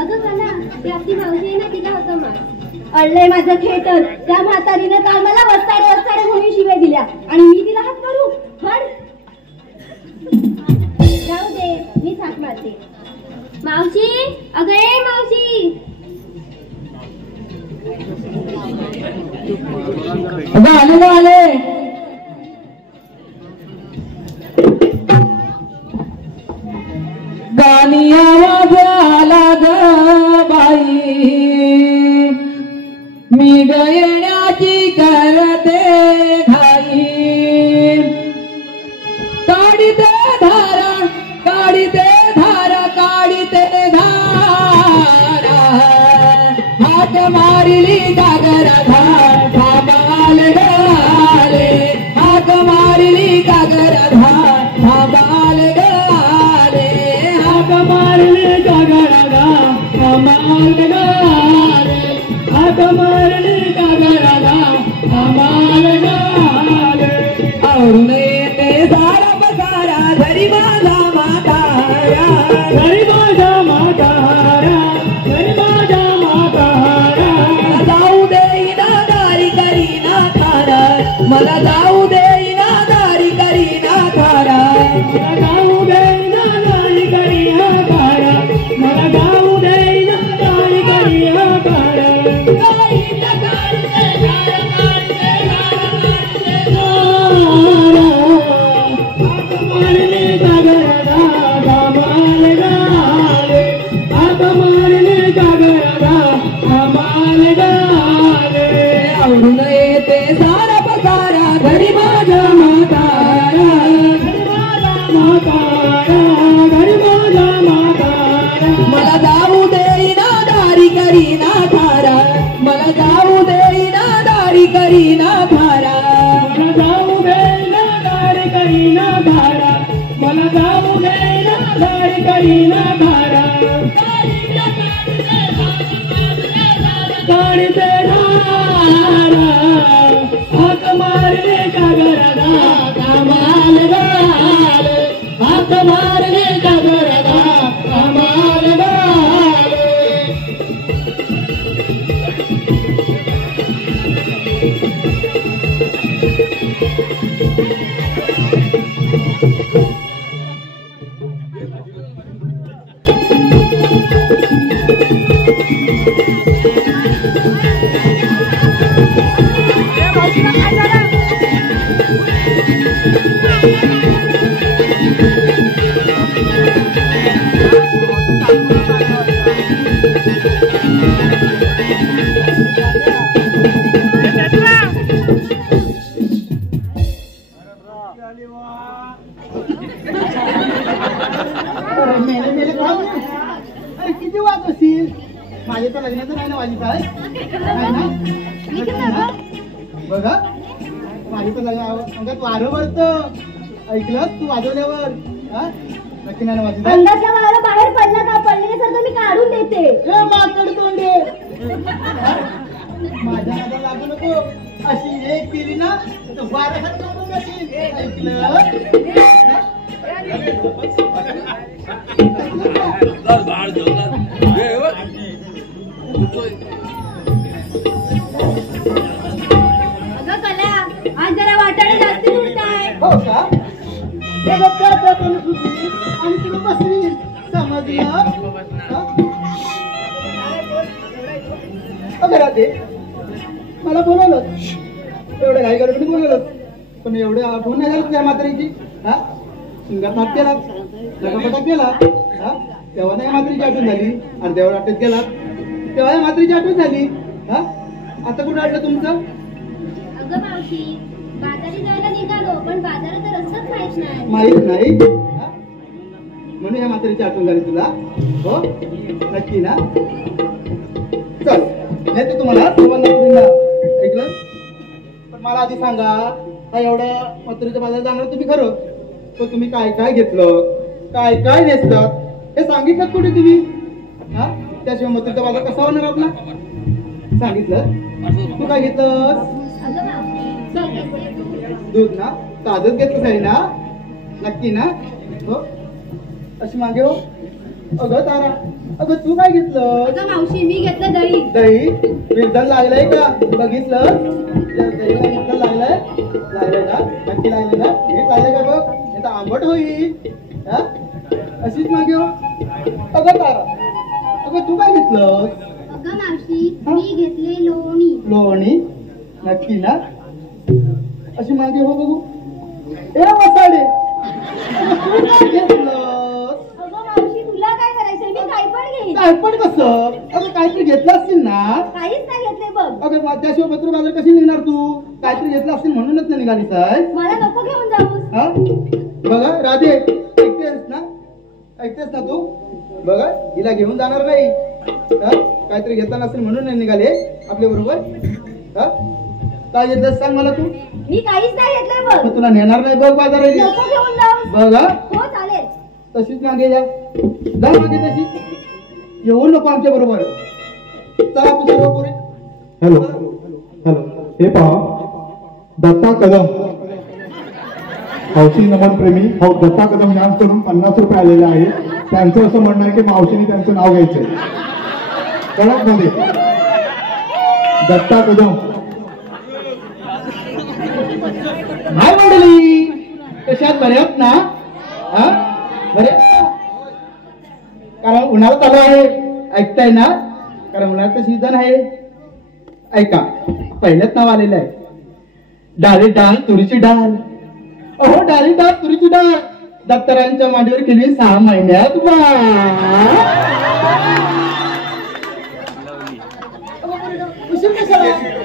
अगं मला ती आपली मावशी आहे ना, तिला होतं मग अडलंय माझं खेटर. त्या म्हातारीने काल मला वस्ताडे म्हणून शिव्या दिल्या आणि मी तिला हात करू पण जाऊ दे, मी साथ मारते. मावशी, अगं ए मावशी. आले गाणी आवाज आला ग बाई. मी गयण्याची करते घाई. काढीते धारा, काढीते धारा, काढीते धारा. हात मारिली कागरा धार थांबाल गाले. हात मारिली कागरा धार थांबाल गाले. हात मारिली कागरा धार थांबाल गाले. हात मारिली कागरा धार थांबाल गाले. आवडून येते सारा बसारा घरी माझा म्हातारा. घरी माझा म्हातारा. घरी माझा म्हातारा. जाऊ देईना दारी करीना थारा. मला जाऊ देईना दारी करीना थारा. मला जाऊ देईना दारी करीना थारा. मला जाऊ देईना दारी करीना थारा. गाईच्या काढते धारा, काढते धारा, काढते धारा. हात मारली कागरा धार थांबाल गाले. करीन धारा काढते धारा हाक मारले का गरदा कमाल गाले हाक मारले का गरदा कमाल गाले किती वाद असतील माझे तर लग्नाचं नाही ना वाजी काय बघा माझे तर लग्न वारं वरत ऐकलं तू वाजवल्यावर नक्की नाही वाजत अंगातल्या वारा बाहेर पडला का पडल्यासारखं मी काढून देते माकड तोंडे माझ्या हातात लागू नको अशी एक केली ना तर वाऱ्यासारखं करून जाशील ऐकलं अगं कल्या आज जरा वाटाणे जास्त उडताय हो का आणि तुला बसली समजलं राहते मला बोलवलं एवढं घाई गडबडी बोलवलं पण एवढं आठवण नाही झालं त्या म्हातारीची हा सिंगारनाथ केला नकापटा केला हा तेव्हा नाही म्हातारीची आठवण झाली अर्ध्यावर आठवत गेला तेव्हा म्हातारीची आठवण झाली हा आता कुठं आठलं तुमचं अगं मावशी बाजारी जायला निघालो पण बाजाराचा रस्ताच माहित नाही म्हणून ह्या म्हातारीची आठवण झाली तुला हो नक्की ना चल नाही तुम्हाला ऐकलं पण मला आधी सांगा हा एवढ्या म्हातारीच्या बाजारात जाणार तुम्ही खरं पण तुम्ही काय काय घेतलं काय काय नेसतात हे सांगितलं कुठे तुम्ही हा त्याशिवाय म्हातारीचा बाजार कसा होणार आपला सांगितलं तू काय घेतलंस दूध ना ताजच घेतलं आहे ना नक्की ना हो अशी मागे हो अगं तारा अगं तू काय घेतलं अगं मावशी मी घेतलं दही दही विरदन लागलंय का बघितलं विरदन लागलंय का नक्की लागलं ना हे लागलंय का बघ हे तर आंबट होईल हा अशीच मागे हो अगं तारा अगं तू काय घेतलं अगं मावशी मी घेतले लोणी लोणी नक्की ना अशी मागे हो बघू ए मसाले तू काय घेतलं अगं मावशी तुला काय करायचंय मी काय पण घेईन काय पण कसं अगं काहीतरी घेतलं असतील ना काहीच नाही घेतले बघ अगं त्याशिवाय पत्र बाजार कशी निघणार तू काहीतरी घेतलं असतील म्हणूनच ना निघाली साहेब मला नको घेऊन जाऊस हा बघा राधे ऐकतेस ना तू बघा हिला घेऊन जाणार नाही काहीतरी घेतला नसेल म्हणून नाही निघाले आपल्या बरोबर हा काय घेतलं सांग मला तू मी काहीच नाही घेतलंय बघ तुला नेणार नाही बघ बाजार नको घेऊन जाऊस बघा हो चालेल तशीच मागे जा मागे तशी येऊ नको आमच्या बरोबर चला तू सर्व पुरे हॅलो हॅलो हे पहा दत्ता कदम हौशी नमन प्रेमी दत्ता कदम यांकडून 50 रुपये आलेले आहे त्यांचं असं म्हणणं आहे की मावशीने त्यांचं नाव घ्यायचंय कळत मध्ये दत्ता कदम हाय मंडळी कशात बऱ्यात ना बरे कारण उन्हाळा चालू आहे ऐकताय ना कारण उन्हाळ्याचं सीझन आहे ऐका पहिल्याच नाव आलेलं आहे डाळी डाळ तुरीची डाळ अहो डाळी डाळ तुरीची डाळ दत्तरांच्या मांडीवर केली 6 महिन्यात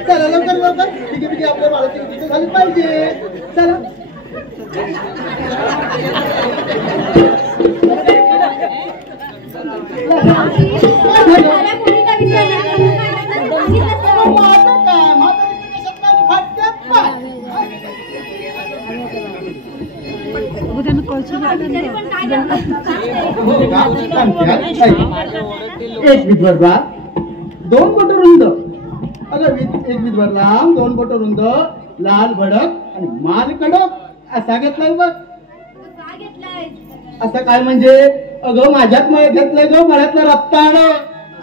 चला लवकर लवकर ठीक आहे आपल्या बाळाची उद्दिष्ट झाली पाहिजे चला एक विधवर बा 2 बोट रुंद, अगं एक विधवर लांब 2 बोट रुंद, लाल भडक आणि माल कडक असा घेतलाय बघ. असं काय म्हणजे? अगं माझ्यात मळ घेतलंय ग, मळ्यातलं रप्ताड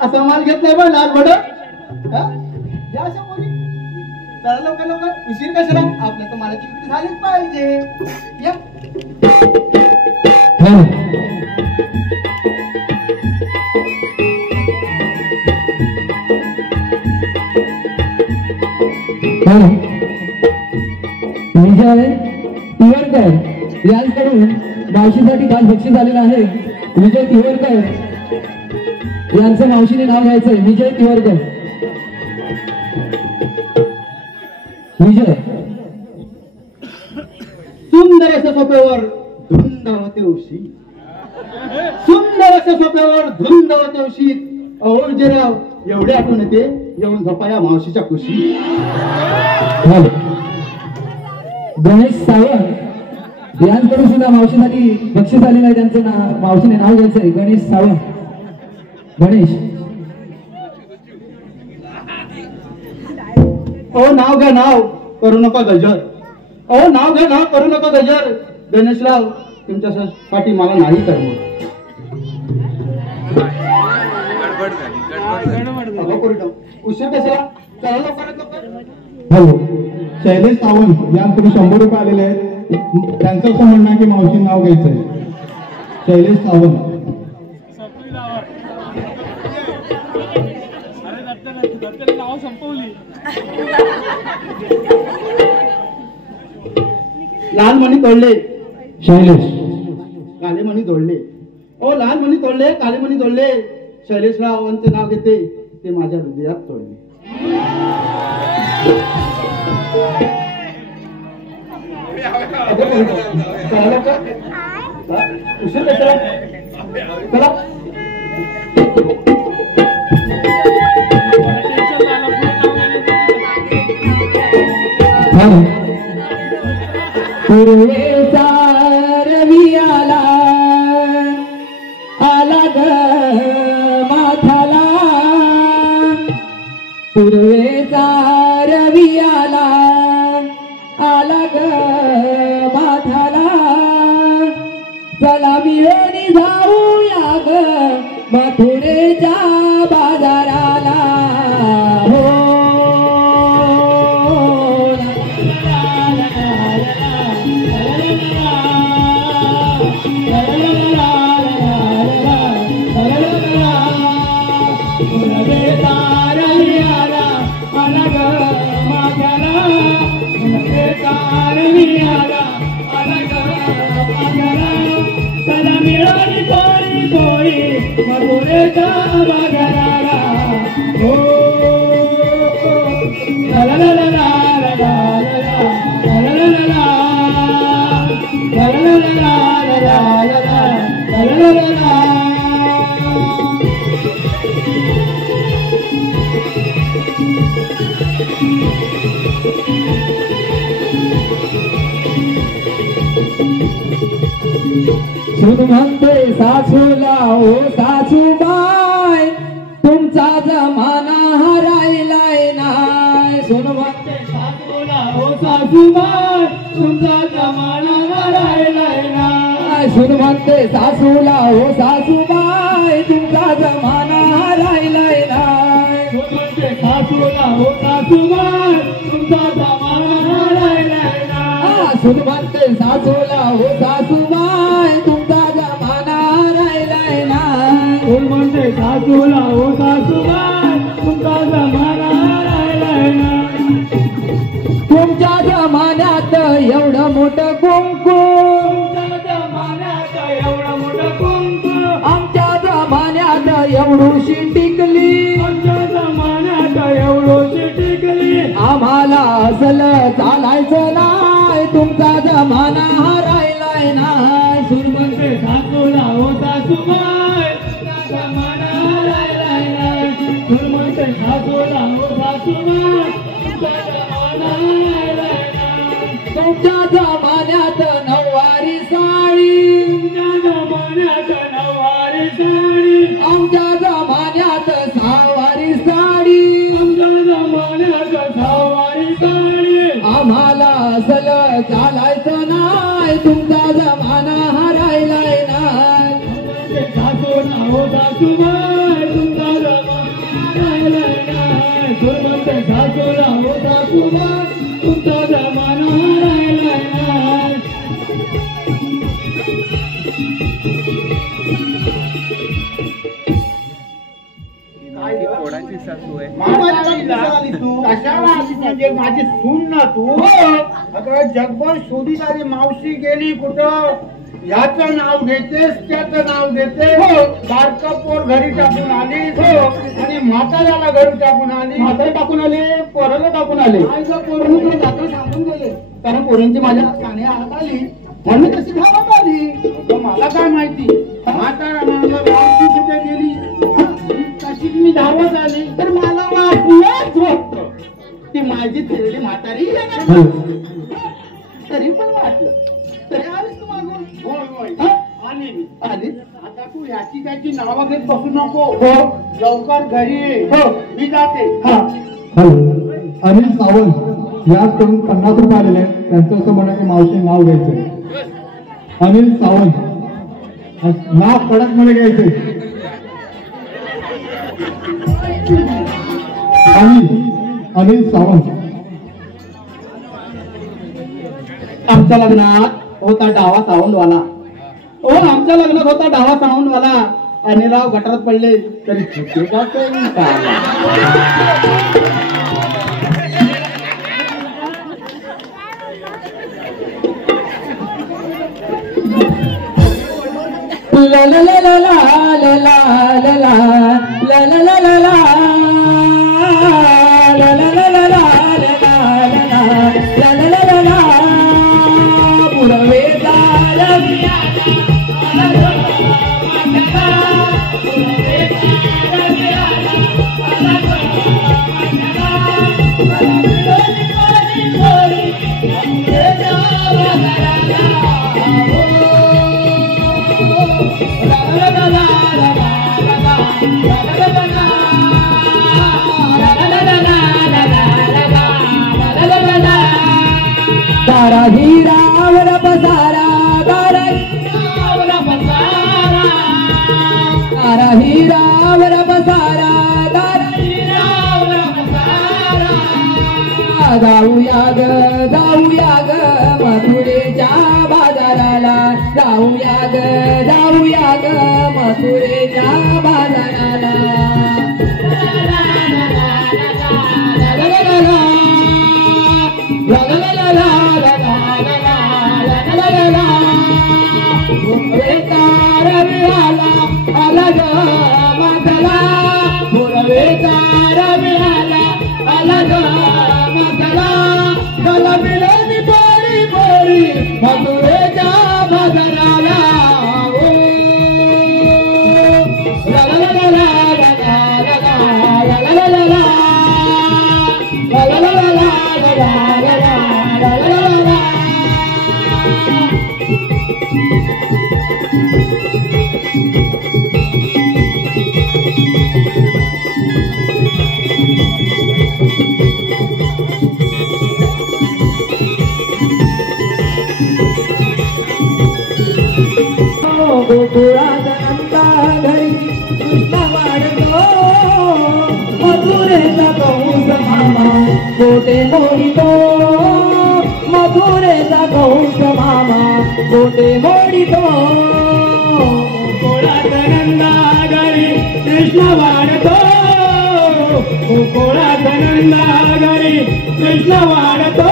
असा माल घेतलाय बघ, लाल भडक. या अशा बोली चला लवकर लवकर, उशीर कशाला, आपल्या तर मालाची विक्री झालीच पाहिजे. या विजय तिवरकर यांच्याकडून मावशीसाठी खास बक्षीस आलेलं आहे. विजय तिवरकर यांचं मावशीने नाव घ्यायचंय. विजय तिवरकर. विजय सुंदर अशा सोप्यावर धुंद होते उशी, सुंदर अशा सोप्यावर धुंद होते उशी. अहो विजयराव, एवढे आठवण येते, येऊन झोपा या मावशीच्या कुशी. गणेश सावंत यांच्याकडून सुद्धा मावशीसाठी बक्षीस आलेलं आहे. त्यांचं नाव मावशीने नाव घ्यायचंय. गणेश सावंत. गणेश. अहो नाव घ्या, नाव करू नका गजर. अहो नाव घ्या, नाव करू नका गजर. गणेशराव, तुमच्यासाठी मला नाही करमत. उशीर कशाला, चला लवकरात लवकर. हॅलो, शैलेश सावंत यांकडून 100 रुपये आलेले आहेत. त्यांचं असं म्हणणं आहे की मावशी नाव घ्यायचंय. शैलेश सावंत. नाव संपवली. लाल मणी तोडले, शैलेश. काले मणी जोडले. ओ लाल मणी तोडले, काले मणी जोडले. शैलेशरावांचे नाव घेते, ते माझ्या हृदयात तोडले. उशीर कशाला, चला. पूर्वेचा रवी आला, आला ग माथाला. पूर्वेचा रवी आला, आला ग माथाला. चला मिळून जाऊया ग मथुरेच्या बाजाराला. हो मथुरेच्या बाजाराला. हो ला ला ला ला ला ला ला ला ला ला ला. सुन म्हणते सासूला, ओ सासूबाई, तुमचा जमाना हरायलाय नाय. सुन म्हणते सासूला, ओ सासूबाई, तुमचा जमाना हरायलाय नाय. सुन म्हणते सासूला, ओ सासूबाई, तुमचा जमाना हरायलाय नाय. सुन म्हणते सासूला, ओ सासूबाई, तुमचा जमाना हरायलाय नाय. सुन म्हणते सासूला, ओ सासूबाई, तुमचा जमाना हरायलाय नाय. सुन म्हणते सासूला, ओ सासूबाई, तुमचा जमाना हरायलाय नाय. तुमच्या जमान्यात एवढं मोठं कुंकू, तुमच्या जमान्यात एवढं मोठं कुंकू, आमच्या जमान्यात एवढूशी टिकली, आमच्या जमान्यात एवढूशी टिकली. आम्हाला असलं चालायचं नाही, तुमचा जमाना हरायलाय नाय. सुन म्हणते सासूला, ओ सासूबाई, तुमचा जमाना हरायलाय नाय. सुन म्हणते सासूला, ओ सासूबाई, तुमचा जमाना हरायलाय नाय. तुमच्या जमान्यात नऊवारी साडी, तुमच्या जमान्यात नऊवारी साडी आमच्या जमान्यात सहावारी साडी आमच्या जमान्यात सहावारी साडी आम्हाला असल चालायचं नाही तुमचा जमाना हरायलाय नाही सासू नाव सासूबाई तुमचा जमाना हरायलाय नाही म्हणते सासू नाव सासूबाई तुमचा जमाना हरायलाय नाही कोणाची सासू आहे कशाला आलीस म्हणजे माझी सून ना तू अगं जगभर शोधित आली मावशी गेली कुठं ह्याचं नाव घेतेस त्याचं नाव घेते बारका पोर घरी टाकून आली आणि म्हाताऱ्याला घरी टाकून आली म्हातारे टाकून आले पोराला टाकून आले पोरांनी तुला जाता सांगून गेले कारण पोरांची माझ्या काने आत आली म्हणून तशी धावत आली मला काय माहिती म्हातारा म्हणलं मावशी कुठे गेली तशीच मी धावत आली तर मला वाटलंच वाटतं ती माझी थेरडी म्हातारी येणार तरी पण वाटलं तरी आलीस तू मागून होय आली मी आली आता तू याची त्याची नावं घेत बसू नको लवकर घरी ये मी जाते अनिल सावंत याकडून 50 रुपये आलेले आहेत त्यांचं असं म्हणणं की मावशी नाव घ्यायचंय अनिल सावंत नाव कडक मध्ये घ्यायचे अनिल सावंत आमच्या लग्नात होता डावा सावंतवाला आमच्या लग्नात होता डावा सावंतवाला आणि राव गटारात पडले तरी चुके का ला ला ला ला ला ला ला ला ला ला ला ला ला तारा हीरावर पसारा तारा हीरावर पसारा तारा हीरावर पसारा तारा हीरावर पसारा जाऊया ग मथुरेच्या बाजाराला जाऊया ग मथुरेच्या बाजाराला गोकुळात नंदा घरी कृष्ण वाढतो मथुरेचा कंस मामा गोटे मोडितो मथुरेचा कंस मामा गोटे मोडितो गोकुळात नंदा घरी कृष्ण वाढतो गोकुळात नंदा घरी कृष्ण वाढतो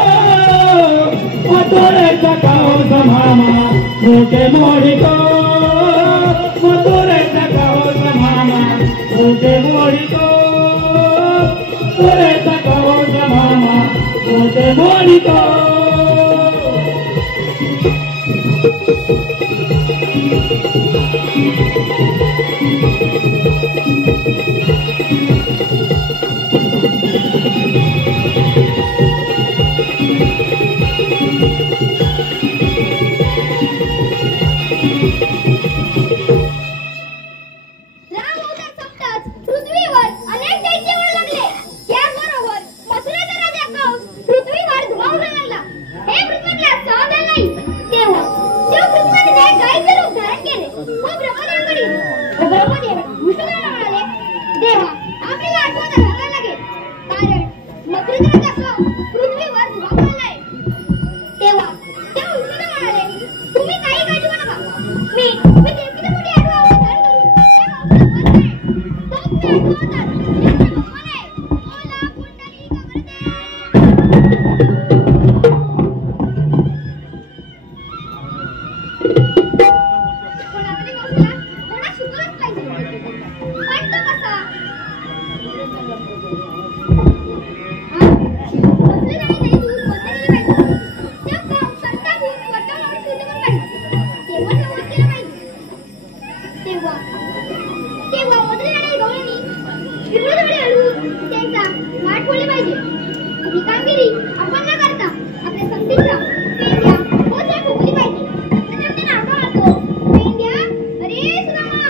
मथुरेचा कंस मामा गोटे मोडितो मथुरेचा कंस मामा गोटे मोडितो मथुरेचा कंस मामा गोटे मोडितो तेव्हा मोजले जाणारी गवळणी विपुलतेकडे हलवून त्यांचा माठ फोडले पाहिजे. ही कामगिरी आपण न करता आपल्या संगतीच्या पेंड्या पोचल्या फुगली पाहिजे. नंतर त्यांना हाका मारतो, पेंड्या अरे सुदामा.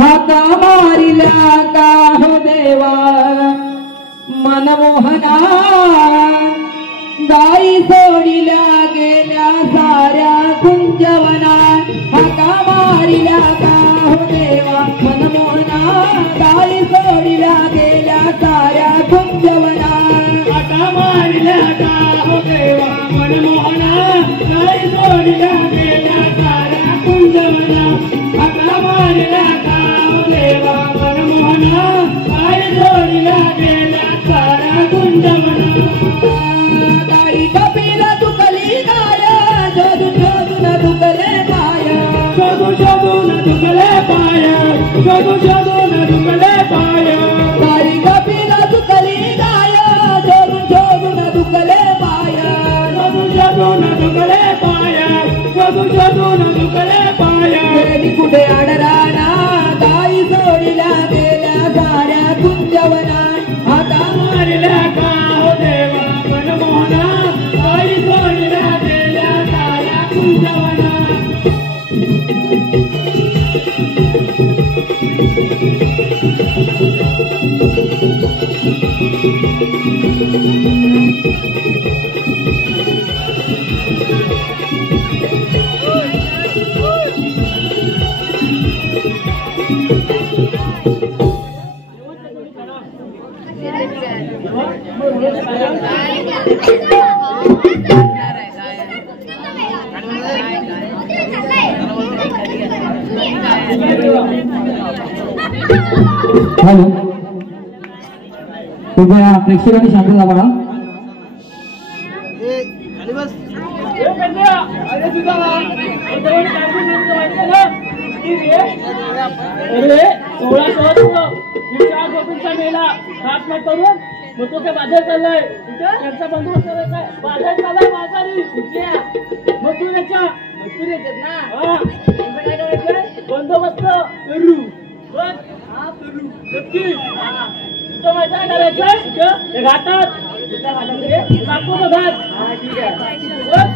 हाका मारिल्या का हो देवा मनमोहना, गाई सोडिल्या गेल्या साऱ्या कुंजवना. हाका मारिल्या का हो देवा मनमोहना, गाई सोडिल्या गेल्या साऱ्या कुंजवना. हाका मारिल्या का हो देवा मनमोहना, गाई सोडिल्या गेल्या साऱ्या कुंजवना. हाका मारिल्या का हो देवा मनमोहना, गाई सोडिल्या गेल्या साऱ्या कुंजवना. गाई कपिला तुकली गाय, शोधून शोधून दुखले पाय. शोधून शोधून दुखले पाय, शोधून शोधून दुखले पाय. गाई कपिला तुकली गाय, शोधून शोधून दुखले पाय. शोधून शोधून दुखले पाय, शोधून शोधून दुखले पाय. गेली कुठे आडराणा, गाई सोडिल्या गेल्या साऱ्या कुंजवना. हाका मारिल्या का हो देवा मनमोहना, गाई सोडिल्या गेल्या साऱ्या कुंजवना. हॅलो, कृपया प्रेक्षकांनी शांत जा बघा. अरे 16 मेला हात न करून मग तो काय बाजार चाललाय, त्यांचा बंदोबस्त करायचा आहे. बाजार चाललाय बाजारी कुठल्या मग तू याच्या मजूर येतात ना, काय करायचंय बंदोबस्त करू. बस हा करू नक्की. तुझं माहिती काय करायचंय ते घाटात नागपूर घाट. हा ठीक आहे. बस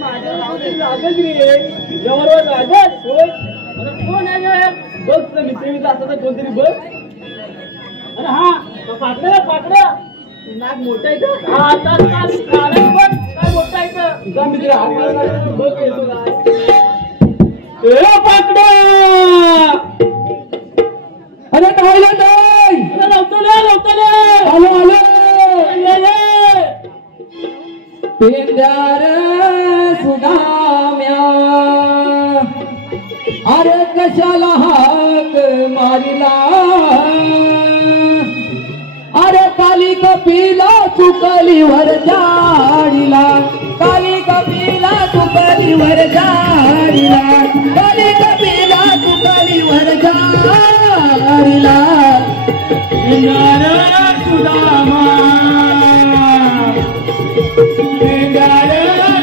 माझ्या लागत रे तुझ्याबरोबर लागत होय. कोण आहे बघ मित्र असं तर कोणतरी बघ. अरे हा पाकडं नाग मोठा आहे का? हा आता काय मोठा आहे का तुझा मित्र बघ येतो काय पाकडा. अरे पाहिलं नाही, लवतले आलो पेंद्यार सुदाम्या. अरे कशाला हाक मारिला, अरे काली कपिला चुकलीवर झाडीला. काली कपिला चुकलीवर झाडीला, काली कपिला चुकलीवर झाडीला.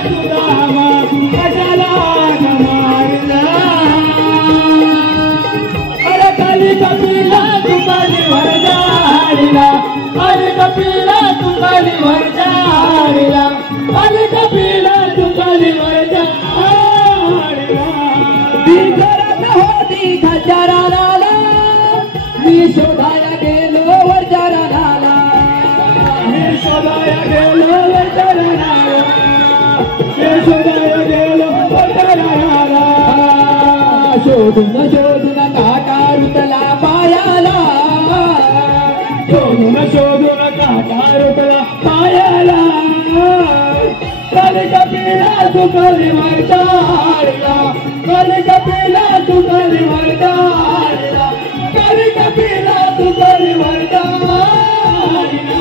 सुदामा कशाला मारिला. अरे काली कपिला चुकलीवर झाडीला, काली कपिला चुकलीवर झाडीला, काली कपिला चुकलीवर झाडीला. ती घरात होती खचाराला, मी शोधाया गेलो वरचाराला. मी शोधाया गेलो वरचाराला, मी शोधाया गेलो वरचाराला. शोधून शोधून काटा रुतला पायाला, शोधून शोधून काटा रुतला पायाला. काली कपिला चुकलीवर झाडीला, काली कपिला चुकलीवर झाडीला, काली कपिला चुकलीवर झाडीला.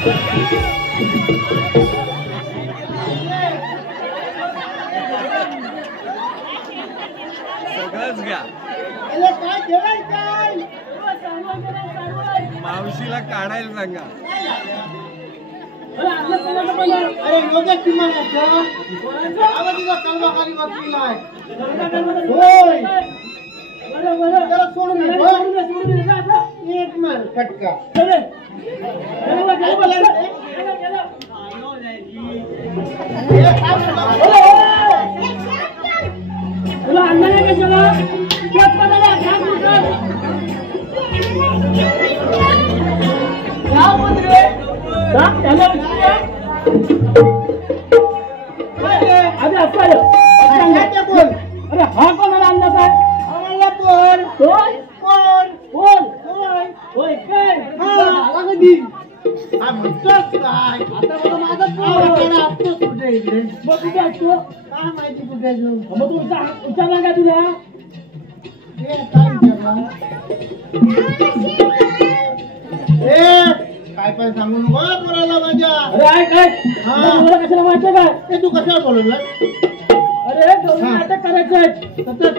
सगळंच घ्या. काय जेवाय काय मावशीला काढायला सांगा. अरे योग्य किमान आवाजीचा कलमा खाली बसलेला होय जरा सोडून एक मार फटका तुला अन्न नाही कशाला अरे हा कोणाला आणला काय आम्हाला कोण कोण कोण कोण होय काय म्हणतोच काय आता मला माझा फोन असतो कुठे इकडे मग कुठे असतो काय माहिती कुठे मग तू विचारला का तुला काय काय सांगू नको पोराला माझ्या अरे काय मला कशाला माहिती काय ते तू कशाला बोलवलं अरे गौरी अटक करायचंय अटक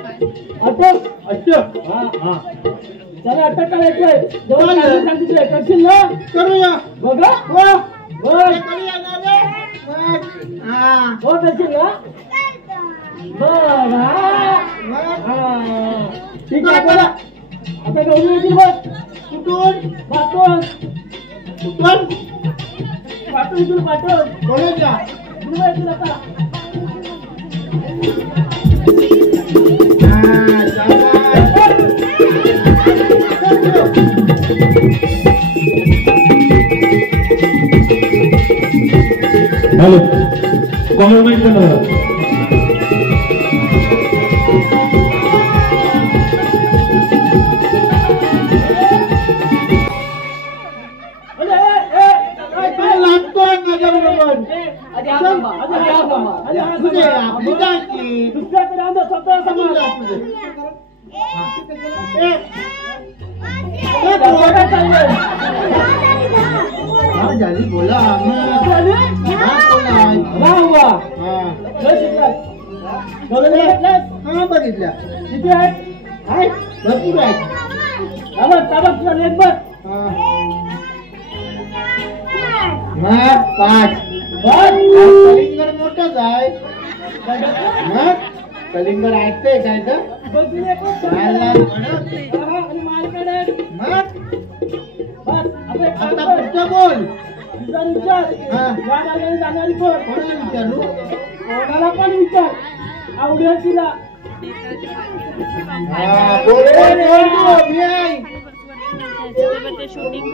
अटक हा हा त्याला अटक करायचंय जेव्हा सांगितलंय करशील ना करूया बघा करूया ना हो करशील ना ठीक आहे बोला आता गौरी येतील बघ कुठून पाठवून कुठून पाठवून तुला पाठवून बोलायच्या येतील आता हॅलो गव्हर्नमेंट बोला बघितल्या किती आहेत भरपूर आहेत पाच कलिंगड मोठंच आहे कलिंगड ऐकते काय तर आता पुढचं बोल जाणारी विचारू कोणाला पण विचार आवडेल तिला शूटिंग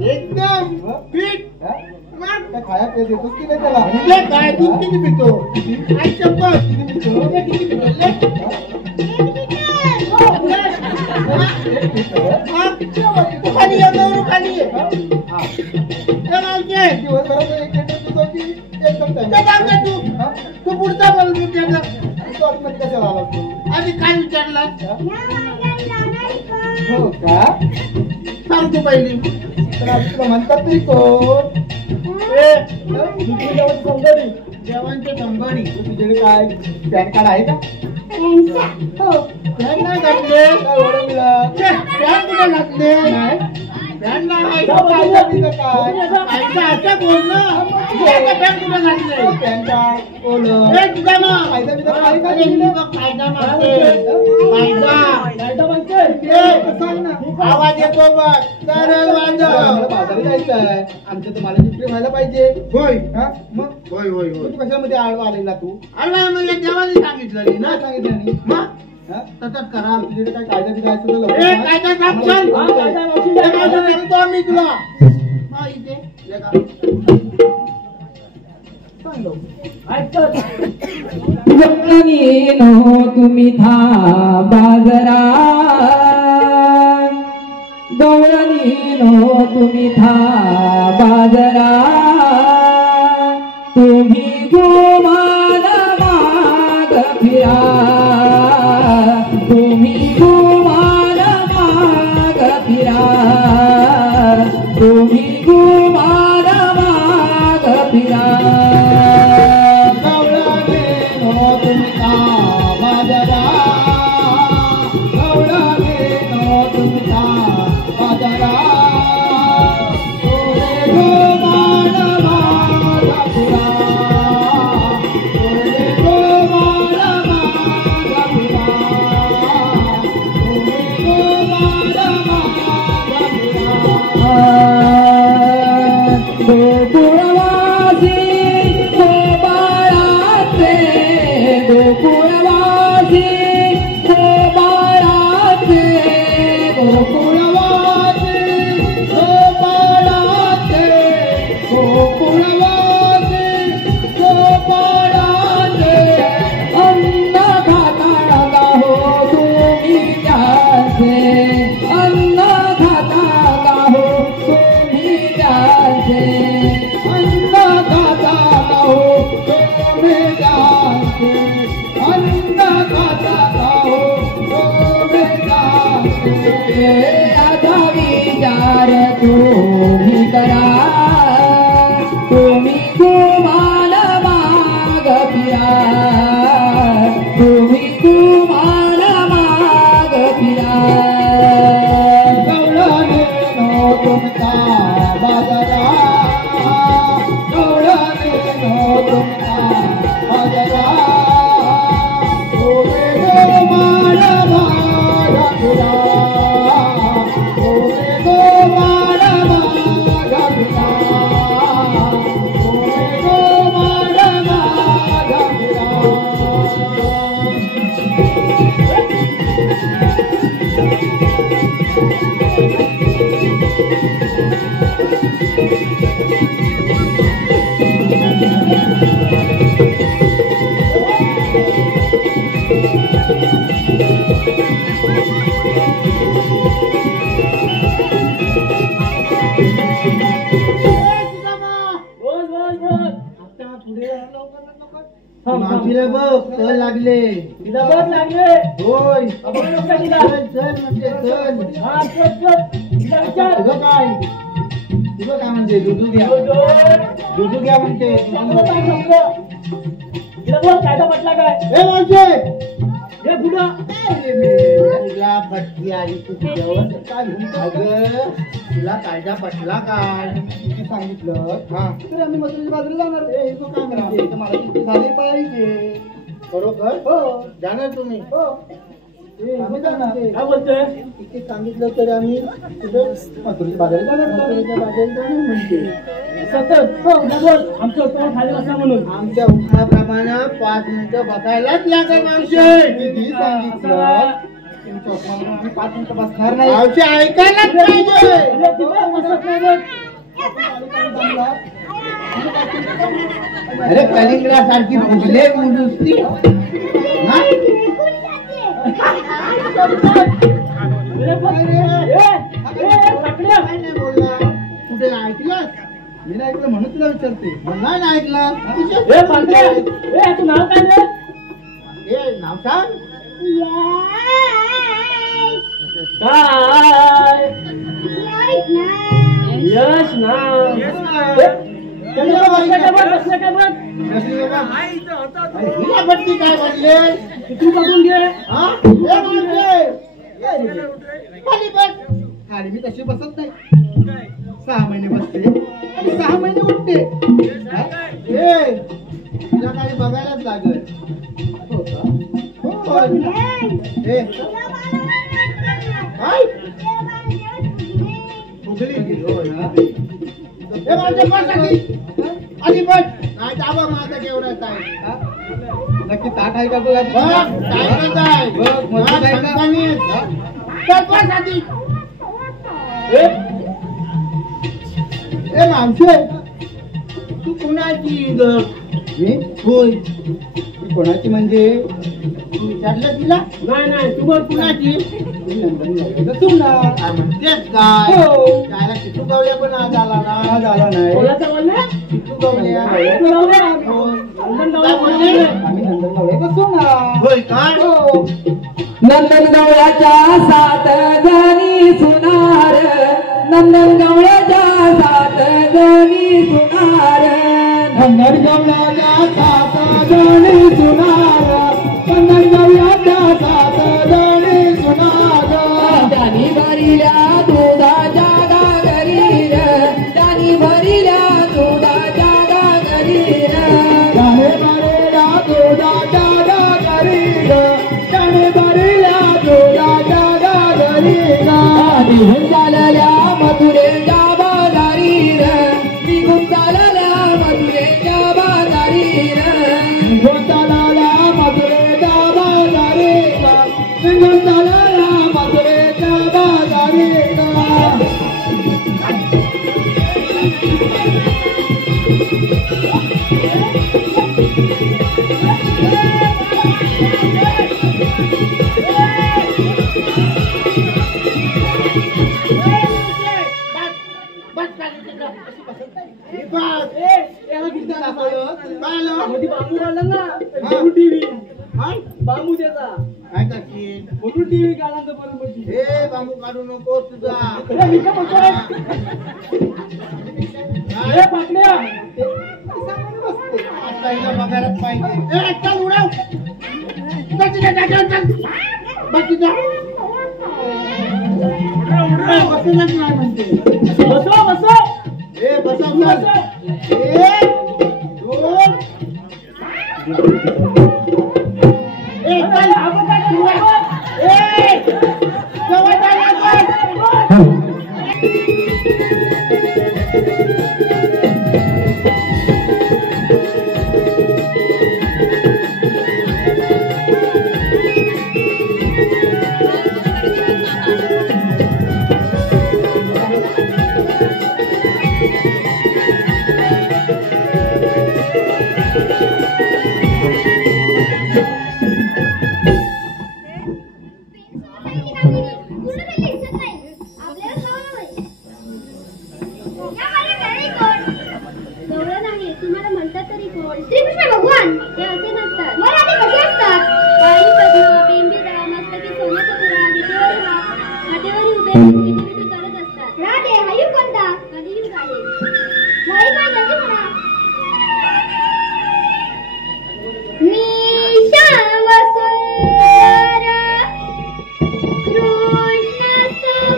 एकदम पीठ खाया देतो की नाही त्याला काय दूध किती पितो काय चप्पल किती पितो किती पितो खाली खाली दिवसभरात एक लिटर पितो की एकदम तू पुढचा बोल विचारला तू आतमध्ये कशाला आला तू आधी काय विचारला हो का सांगतो पहिली तर आज तुला म्हणतात तरी कोण जेवणचे कंपनी तुझ्याकडे काय पॅन कार्ड आहे का हो पॅन नाही घातले पॅन कुठे घातले पॅन नाही काय बोल ना पॅन कुठे घातले पॅन कार्ड तुझा ना आवाज येतो बघ बाजारात जायचं आहे आमच्या तर मला विक्री व्हायला पाहिजे होय हा मग होय होय होय तू कशामध्ये आडवा आलेला तू आडवा म्हणजे देवाने सांगितलं ना सांगितलं मग तसंच करा तुझ्याकडे काय कायदा बिघायचं आम्ही तुला इथे तुम्ही था बाजारा तुम्ही था बाजरा तुम्ही गुमान माग फिरा तुम्ही गुमान माग फिरा तुम्ही गुमान माग फिरा गवळाने नो तुमचा बाजारा गवळाने नो तुमचा बाजारा तोरे गोमान माझा फिरा तोरे गोमान माझा फिरा तोरे गोमान माझा फिरा गोकुळवासी गोपाळाचे गोकुळवासी गोपाळाचे गोकुळवासी गोपाळाचे गोकुळवासी गोपाळाचे अन्न खाता का हो तुम्ही त्याचे अन्न खाता का हो तुम्ही त्याचे अन्न खाता हो तुम्ही जाते अन्न खाता हो तुम्ही जाते आता विचार तुम्ही करा तुम्ही गुमान माग फिरा तुम्ही गुमान माग फिरा गवळाने नो तुमचा बाजारा गवळाने नो तुमचा बाजारा तोरे गोमान माझा फिरा तोरे गोमान माझा फिरा तोरे गोमान माझा फिरा मावशीला बघ चल लागले तिला बघ लागले होय आपण नको तिला चल चल म्हणजे चल हा चल चल तिला विचार तुझं काय म्हणते दुधू घ्या दुधू घ्या म्हणते तिला बोल कायदा पटला काय ए मावशे हे पुढं तुला पटली आली तुझ्यावर काय अगं तुला कायदा पटला काय किती सांगितलं हा तर आम्ही मजुरीच्या बाजूला जाणार ए तो काय म्हणते तर मला किती झाली पाहिजे बरोबर हो जाणार तुम्ही हो आम्ही जाणार काय बोलतोय किती सांगितलं तरी आम्ही तुझं मजुरीच्या बाजूला जाणार मजुरीच्या बाजूला जाणार म्हणते सतत हो तिला बोल आमचं उत्पन्न खाली बसा म्हणून आमच्या उठाप्रमाणे 5 मिनिटं बसायलाच लागेल मावशे किती सांगितलं तुमच्या उठाप्रमाणे आम्ही 5 मिनिटं बसणार नाही मावशे ऐकायलाच पाहिजे अरे तिला बसत नाही बघ अरे कलिंगडा सारखी फुगले नुसती कुठे ऐकलं मी नाही ऐकलं म्हणून तुला विचारते नाही ऐकलं तू नाव काय रे ए नाव सांग काय यश ना हिला बट्टी काय म्हणले तू बघून घे खाली बस खाली मी तशी बसत नाही 6 महिने बसते 6 महिने उठते तिला काही बघायलाच लागल नक्की ताट आहे का बघा मावशे तू कोणाची मी होय कोणाची म्हणजे तू विचारलं तिला नाही तू बोल कुणाची म्हणतेस काय त्याला किटू गवल्या पण आज आला ना नाही किटू गवल्या होय काय नंदनगवळ्याच्या 7 जणी सुनार नंदनगवळ्याच्या 7 जणी सुनार नंदनगवळ्याच्या 7 जणी सुनार नंदनगवळ्याच्या 7 जणी सुनार जानी भरिल्या दुधाच्या गागरीर जानी भरिल्या दुधाच्या गागरीर जाणे भरल्या दुधाच्या गागरीर जाणे भरल्या दुधाच्या गागरीर निघून चालल्या मथुरेच्या बाजारीर निघून चालल्या मथुरेच्या बाजारीर निघून चालल्या मथुरेच्या बाजारीत निघून चालल्या मथुरेच्या बाजारीत बांबू त्याचा काय करशील म्हणून टीव्ही काढायचं बरोबर हे बांबू काढू नको तुझा आता हिला पगारच पाहिजे चल उडव बसला नाही म्हणते बसवा बसवा हे बसव चल 1 2 तुम्हाला म्हणतात तरी कोण श्रीकृष्ण भगवान हे असे नसतात मग आधी कसे असतात काळी पद्म बेंबीरा मस्तकी सोन्याचा तुरा विटेवर हातेवरी उभे विटी करत असतात राधे हा युग कोणता कधी युग आहे वय काय जल्दी म्हणा मी श्याम सुंदर कृष्ण सुवर्ण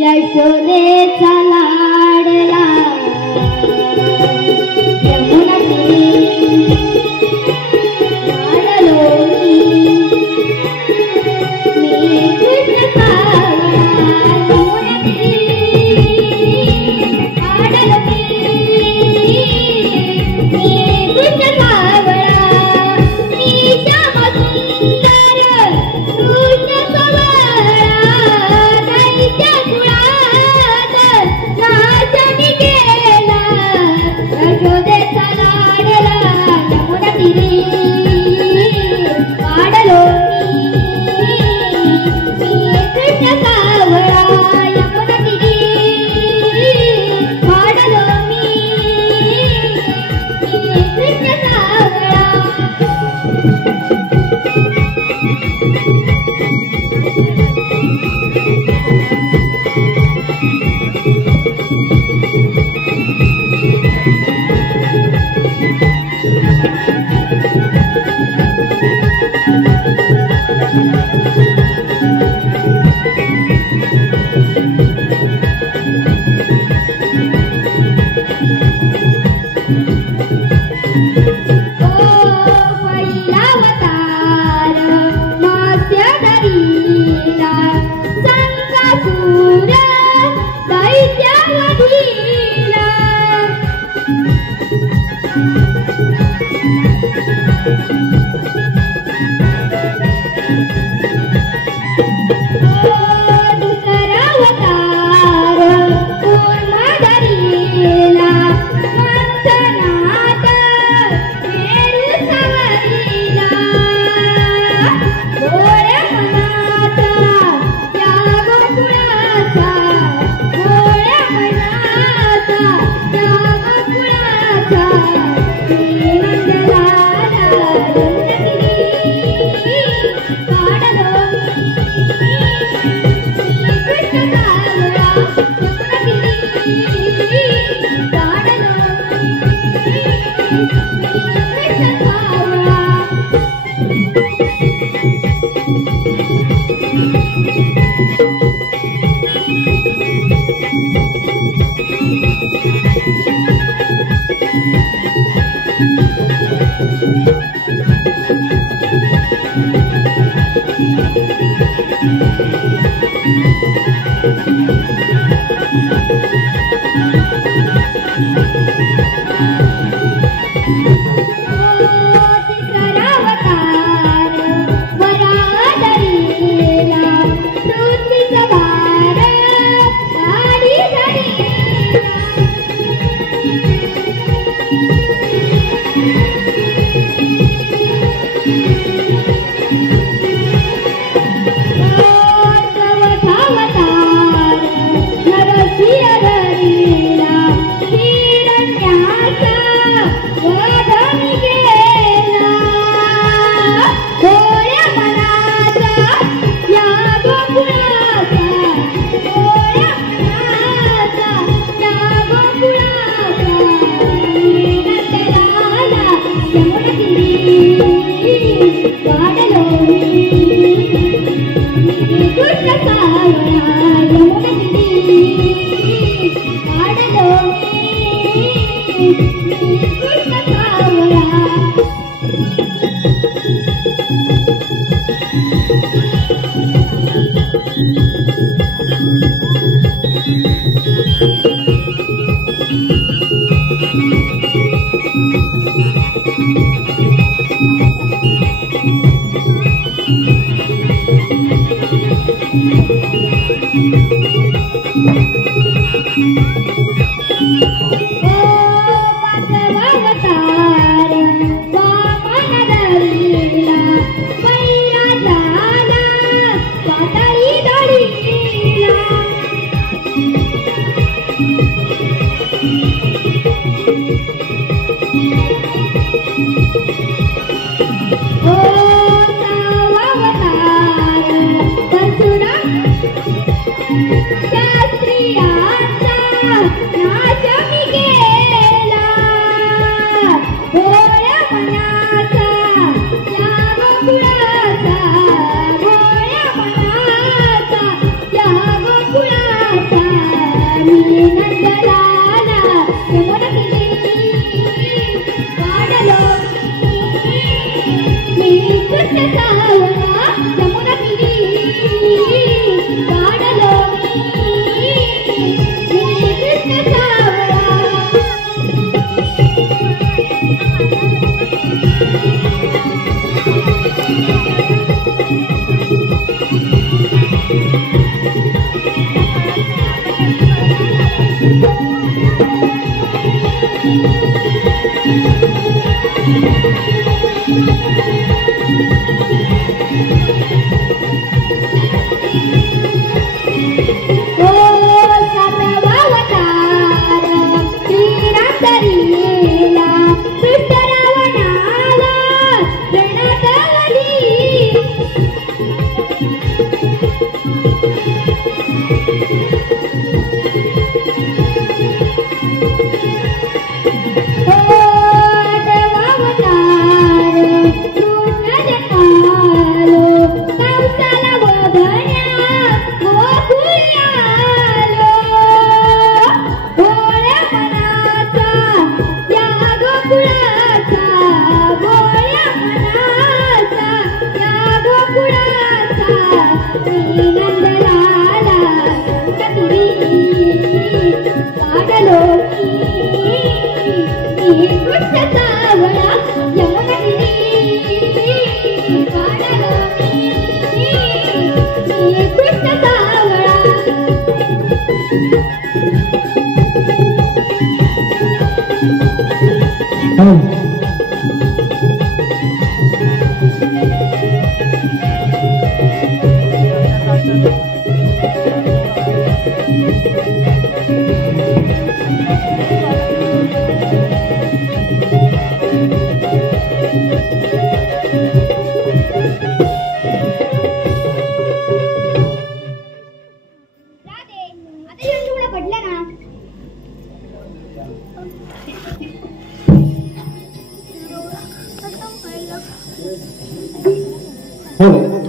यशोदेचा लाडला यमुना तीरी लाडलो मी कृष्ण सावळा यमुना तीरी लाडलो मी कृष्ण सावळा मी श्याम सुंदर कृष्ण सुवर्ण दैत्य कुळात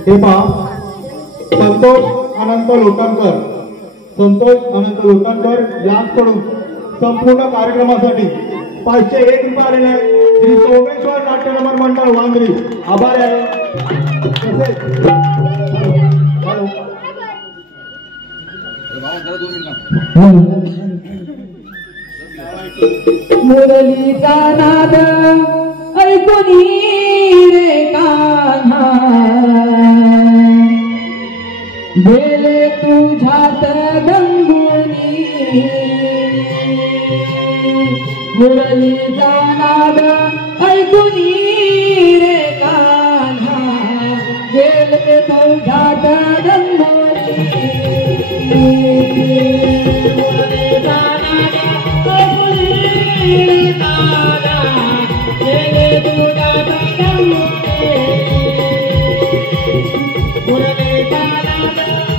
हे पहा, संतोष अनंत लोटणकर यांकडून संपूर्ण कार्यक्रमासाठी 501 रुपये आलेले आहेत. श्री सोमेश्वर नाट्यनमन मंडळ वांद्री आभारी आहे. मुरलीचा नाद ऐकून रे कान्हा गेले तुझ्यात गंगुनी. मुरलीचा नाद ऐकून रे कान्हा गेले तुझ्यात गंगुनी. मुरलीचा नाद ऐकून रे कान्हा गेले तुझ्यात गंगुनी. मुरलीचा नाद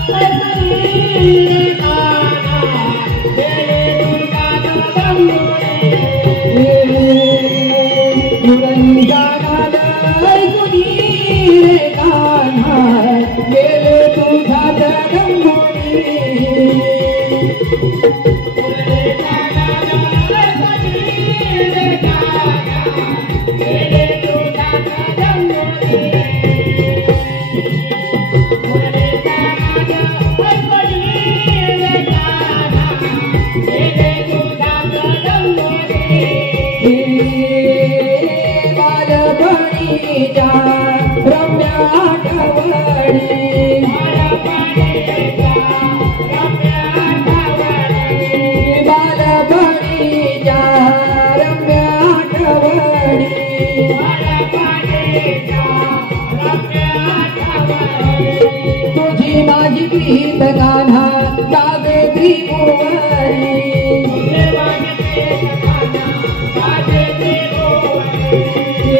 तुझी माझी प्रीत गाना गावे त्रिभुवनी.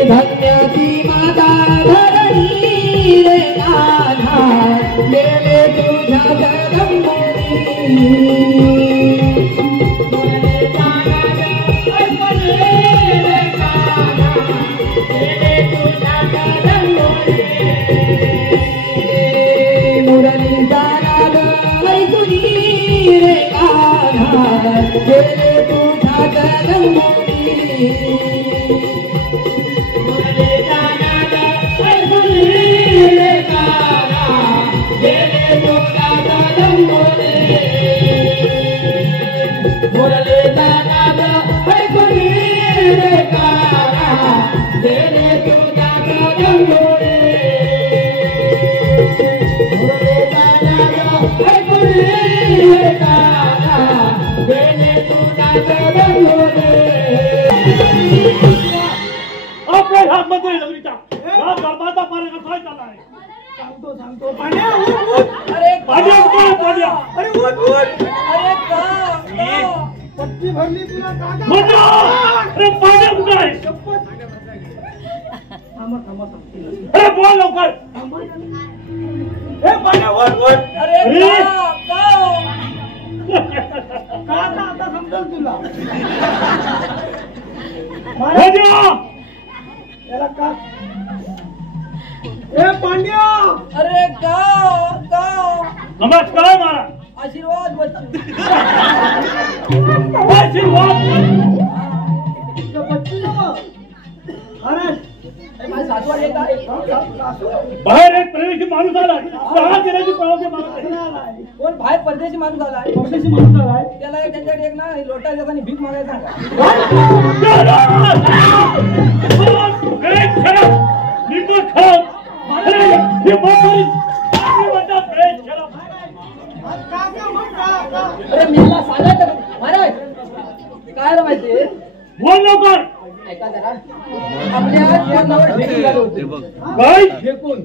धन्य ती माता धरणी रे कान्हा गेले तुझ्या गंगुनी. नमस्कार महाराज. आशीर्वाद बच्चू. बाहेर एक परदेशी माणूस आला. कोण बाहेर परदेशी माणूस आलाय? त्याला त्यांच्याकडे एक ना लोटा देताना भीक मागायचा. अरे मला सांगा महाराज काय माहितीये. बोल लवकर. ऐका जरा आपल्या नावावर भेट झाली होती. काय फेकून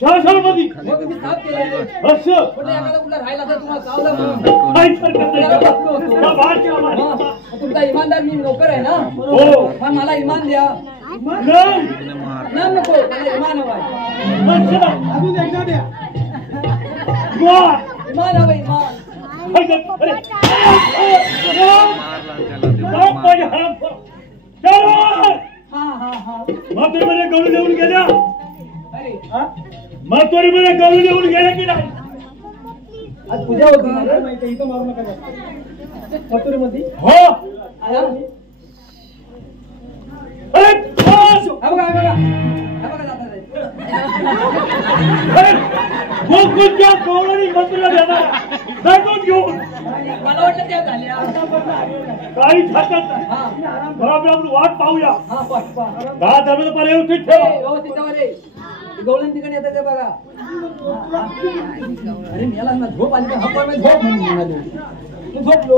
शासनामध्ये मग मी साफ केले. असं पण एखादा कुठला राहिला तर तुम्हाला सावलं म्हणून काय करत तुमचा इमानदार मी नोकर आहे ना. हो. पण मला इमान द्या. इनाम नको मला इमान हवाय. अजून एकदा द्या. इमान हवं इमान. मातोरीमध्ये गवळी देऊन गेल्या. मातोरीमध्ये गवळी देऊन गेल्या की नाही. आज पूजा होती ना माहिती इथं मारू नका मातोरीमध्ये. हो. गोकुळच्या गवळणी मंत्रीला देणार घेऊन मला वाटलं त्या झाल्या काही हरकत नाही. बरोबर आपण वाट पाहूया. 10 दरवाजा व्यवस्थित ठेवा. व्यवस्थित ठेवा रे. गवळण तिकडे येतात ते बघा. अरे मेला ना झोप आली झोप म्हणून म्हणाले. झोपलो.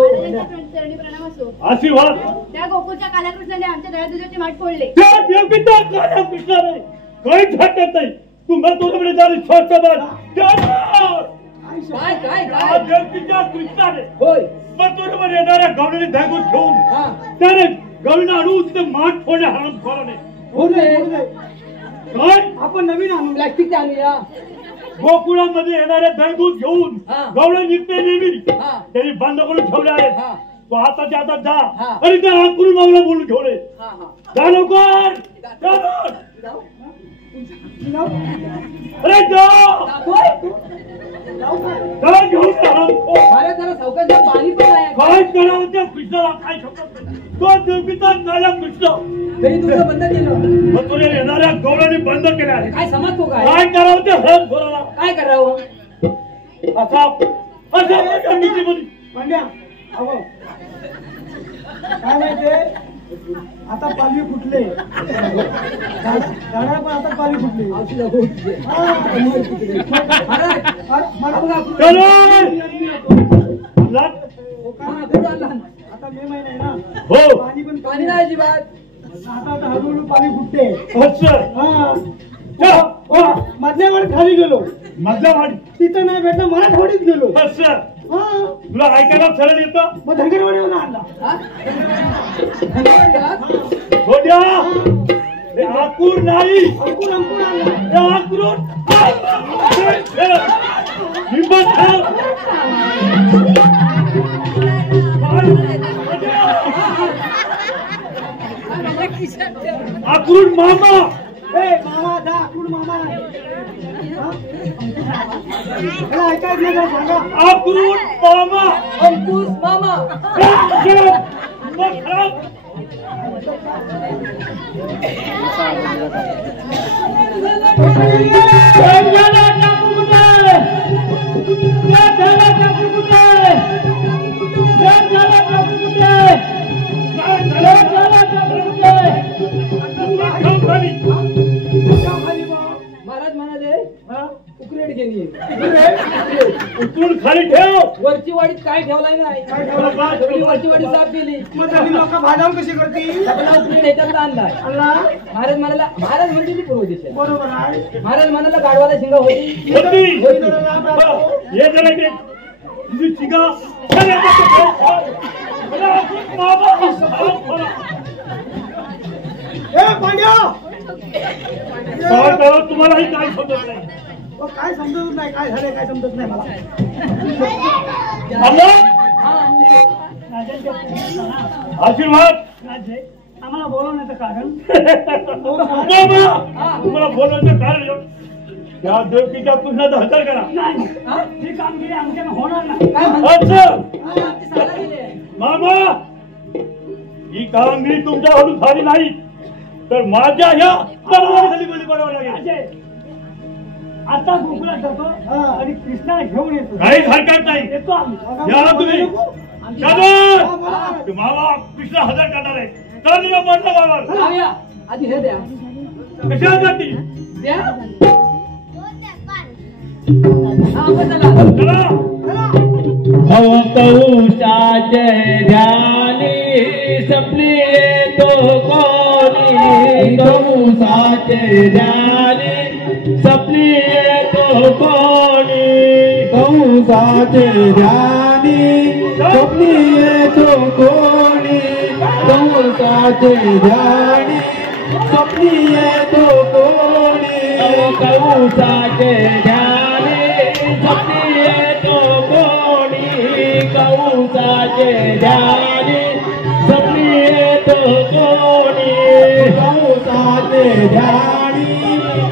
आशीर्वाद. त्या गोकुळच्या काल्याकृष्णाने आमच्या दया दुधाची माठ फोडले. त्या देवकीचा काल्याकृष्णा नाही काहीच हरकत नाही. तुम्हाला तुझ्याकडे जाणे स्वच्छ काय काय काय देवकीच्या कृष्णाने होय मथुरेमध्ये येणाऱ्या गवळीने धैगून घेऊन त्याने गवळीने आणून तिथे माठ फोडले हराम खोराने. काय आपण नवीन आणू प्लॅस्टिकचे आणूया. गोकुळामध्ये येणाऱ्या दैदूत घेऊन गवळे निघते नेहमी त्यांनी बंद करून ठेवले आहेत. तो आताच्या आता जा आणि त्या आकुरून मावला बोलून ठेवले. जा लवकर. अरे जा घेऊन पाणी पण आहे. काय करावं त्या कृष्णाला काय शकत नाही. तो देवकीचा काळ्या कृष्ण बंद केलं. मथुरेला येणाऱ्या गवळ्यांनी बंद केले आहे. काय समजतो काय काय करावं ते हरण खोराला काय करावं असा मीटिंगमध्ये पांड्या काय माहितीये आता पालवी फुटले. झाडा पण आता पालवी फुटली. आता मे महिना आहे ना. हो पाणी पण पाणी नाही अजिबात. आता हळूहळू पाणी फुटते. अच्छा मधल्या वाडीत खाली गेलो. मधल्या वाडी तिथं नाही भेटलं मराठवाडीत गेलो. तुला ऐकायला सरळ येतं. मग धनगरवाडीवर आणला. आकूर नाही अंकुर आणला. आकरून आक्रोड मामा मामा जा आक्रोड मामा ऐकायच नाही का सांगा आक्रोड मामा अंकुश मामा महाराज म्हणाले उकरेड गेली उचलून खाली ठेव वरची वाडीत काय ठेवलाय नाही वरची वाडी साफ केली लोक भाजावून कशी करतील उकरेड ह्याच्यात आणलाय महाराज म्हणाला महाराज म्हणजे पूर्व दिशा बरोबर आहे महाराज म्हणाला गाडवाला शिंगा होती हे जरा इकडे तुझी शिंगा पांड्या तुम्हालाही काय समजत नाही काय समजत नाही काय झालंय काय समजत नाही मला आशीर्वाद आम्हाला बोलवण्याचं कारण तुम्हाला बोलवण्याचं कारण त्या देवकीच्या कृष्णाचा हत्यार करा ही कामगिरी आमच्यानं होणार नाही मामा ही कामगिरी तुमच्या हातून झाली नाही तर माझ्या ह्या तलवारीखाली बळी पडावं लागेल आता गोकुळात जातो आणि कृष्णाला घेऊन येतो काहीच हरकत नाही येतो आम्ही या तुम्ही मामा कृष्ण हजर करणार आहे तर या पडलं आधी हे द्या कशासाठी द्या कौशाचे ध्यानी सपने तो कोणी कौशाचे ध्यानी सपने तो कोणी कौशाचे ध्यानी सपने तो कोणी कौशाचे ध्यानी सपने तो कोणी कौशाचे ध्यानी सपने तो कोणी कौशाचे ध्यानी सपने तो कोणी कौशाचे ध्यानी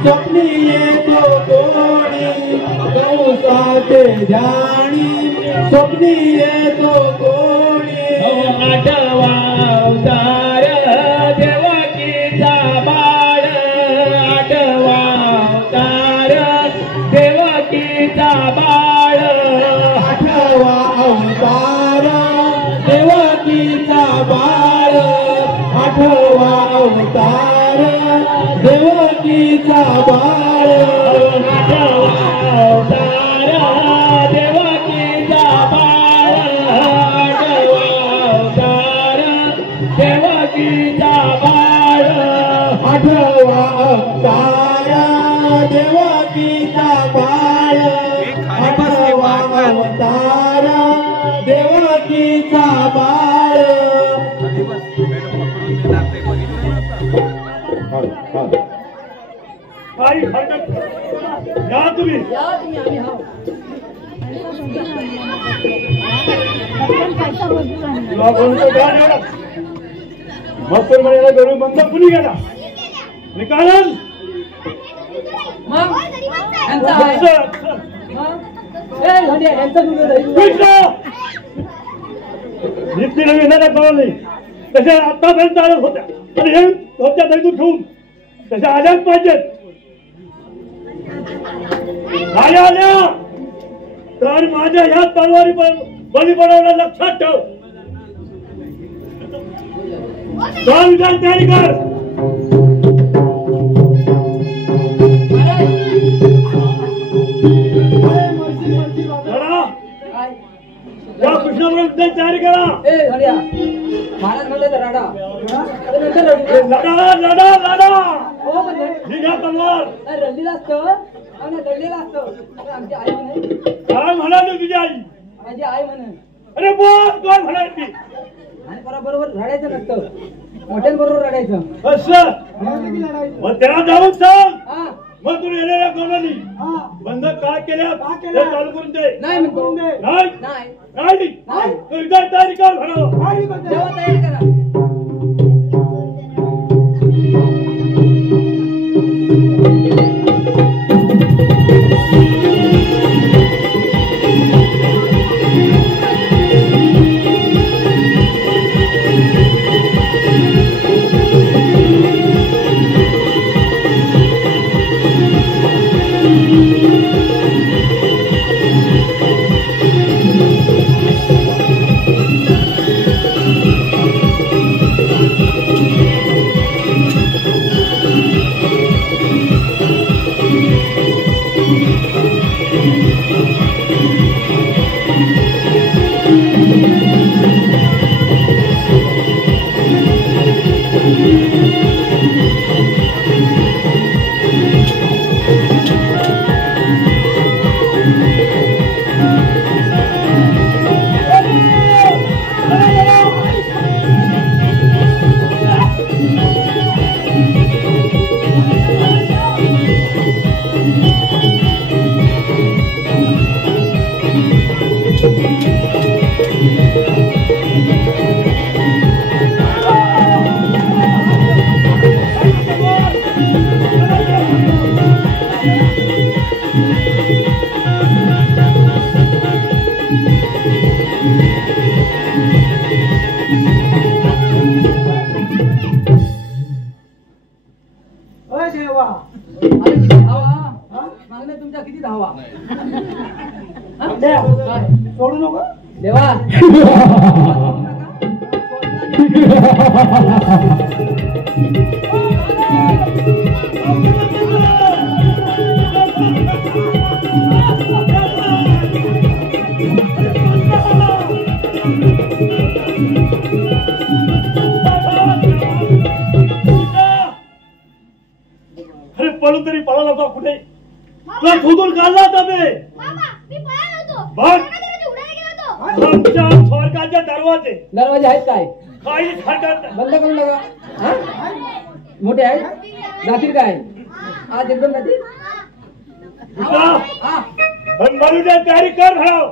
सपने तो कोणी कौशाचे ध्यानी सपने तो कोणी आठवा अवतार देवकीचा बाळ आठवा अवतार देवकीचा बाळ आठवा अवतार देवकीचा बाळ आठवा अवतार देवकीचा बाळ आठवा अवतार देवकीचा बाळ आठवा अवतार देवकीचा बाळ आठवा अवतार देवकीचा बाळ आठवा अवतार देवकीचा बाळ काही हरकत नाही. या तुम्ही तुला बोलतो का एवढा मग तर मला घरून बंद कुणी गेला निकालन नित्य नवीन येणाऱ्या कळलं नाही तशा आतापर्यंत आल्याच होत्या आणि हे होत्या दैदूर ठेवून तशा आल्याच पाहिजेत आल्या तर माझ्या ह्या तलवारी बळी पडवला लक्षात ठेव दोन विचार तयारी कर या कृष्णाबरोबर तयारी करा महाराज म्हणले तर राडा लढा लढा लढा निघा तलवार रडलेला असतं लढलेला असतं आमची आई म्हणे काय म्हणाली तुझी आई माझी आई म्हणे अरे बोल काय म्हणाली आणि बरोबर रडायचं नसतं हॉटेल बरोबर रडायचं असं मग त्याला जाऊन सांग मग तू येणाऱ्या कोणाली बंद काय केल्या ते चालू करून दे नाही म्हणतो नाही नाही नाही तू एकदा तयारी कर म्हणावं जेव्हा तयारी करा अरे पळू तरी पळाला होता कुठे तुला शोधून काढला होता ते बघ आमच्या स्वर्गाचे दरवाजे आहेत काय काही हरकत नाही. बंद करून बघा हा? मोठे आहेत जातील काय आज एकदम जातील बनवून तयारी कर भाऊ